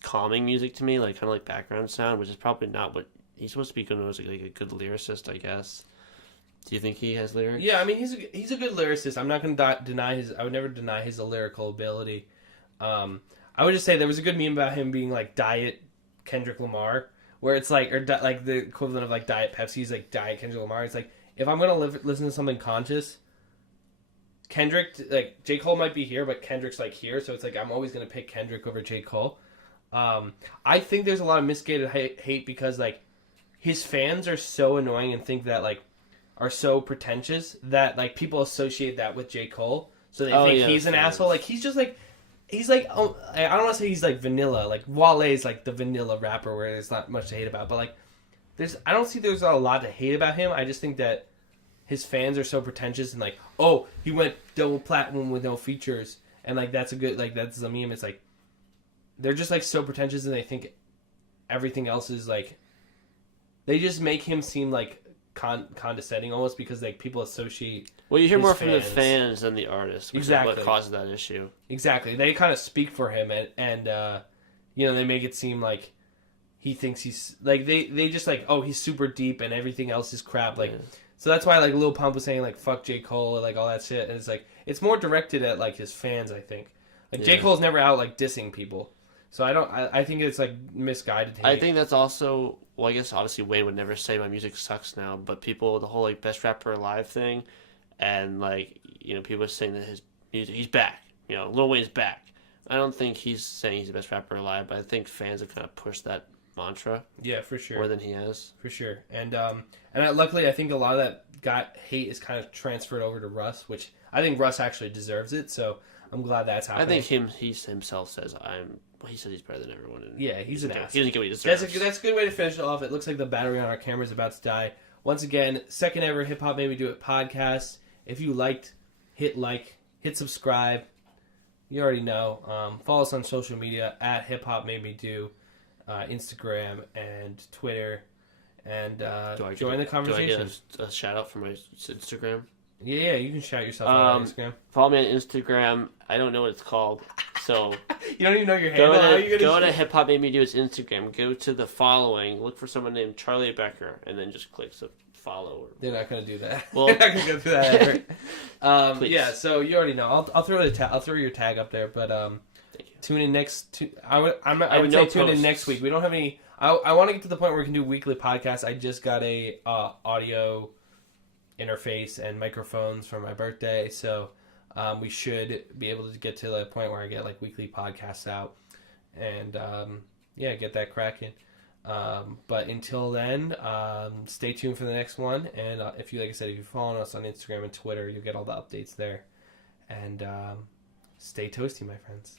calming music to me, like kind of like background sound, which is probably not what he's supposed to be. Known as like a good lyricist, I guess. Do you think he has lyrics? Yeah, I mean he's a good lyricist. I'm not going to deny his. I would never deny his lyrical ability. I would just say there was a good meme about him being like Diet Kendrick Lamar. Where it's like, or like the equivalent of like Diet Pepsi's like Diet Kendrick Lamar. It's like, if I'm gonna listen to something conscious, Kendrick, like J. Cole might be here, but Kendrick's like here, so it's like I'm always gonna pick Kendrick over J. Cole. I think there's a lot of misguided hate because like his fans are so annoying and think that like are so pretentious that like people associate that with J. Cole, so they think he's an asshole. Like he's just like. He's like, oh, I don't want to say he's like vanilla. Like Wale is like the vanilla rapper where there's not much to hate about. But like, I don't see there's a lot to hate about him. I just think that his fans are so pretentious and like, oh, he went double platinum with no features, and like that's a meme. It's like they're just like so pretentious and they think everything else is like. They just make him seem like condescending almost because like people associate. Well, you hear more from the fans than the artist, which is what causes that issue. Exactly, they kind of speak for him, and you know, they make it seem like he thinks he's like they just like, oh, he's super deep and everything else is crap. Like, so that's why like Lil Pump was saying like fuck J. Cole, like all that shit, and it's like it's more directed at like his fans. I think like J. Cole's never out like dissing people, so I think it's like misguided hate. I think that's also. Well, I guess obviously Wayne would never say my music sucks now, but people, the whole like best rapper alive thing, and like, you know, people are saying that his music, he's back. You know, Lil Wayne's back. I don't think he's saying he's the best rapper alive, but I think fans have kind of pushed that mantra. Yeah, for sure. More than he has. For sure. And luckily, I think a lot of that hate is kind of transferred over to Russ, which I think Russ actually deserves it. So I'm glad that's happening. I think he himself says he says he's better than everyone. Yeah, he's an ass. He doesn't get what he deserves. That's a good way to finish it off. It looks like the battery on our camera is about to die. Once again, second ever Hip Hop Made Me Do It podcast. If you liked, hit like, hit subscribe. You already know. Follow us on social media at Hip Hop Made Me Do, Instagram and Twitter, and join the conversation. Do I get a shout out for my Instagram? Yeah, you can shout yourself out on Instagram. Follow me on Instagram. I don't know what it's called, so you don't even know your handle. Go to Hip Hop Made Me Do It's Instagram. Go to the following. Look for someone named Charlie Becker, and then just click follow. They're not going to do that. Well, they're not going to go through that effort. Yeah, so you already know. I'll throw I'll throw your tag up there, but tune in next. I would say tune in next week. We don't have any. I want to get to the point where we can do weekly podcasts. I just got a audio interface and microphones for my birthday, so we should be able to get to the point where I get like weekly podcasts out and get that cracking. But until then, stay tuned for the next one, and if you follow us on Instagram and Twitter, you'll get all the updates there. And stay toasty, my friends.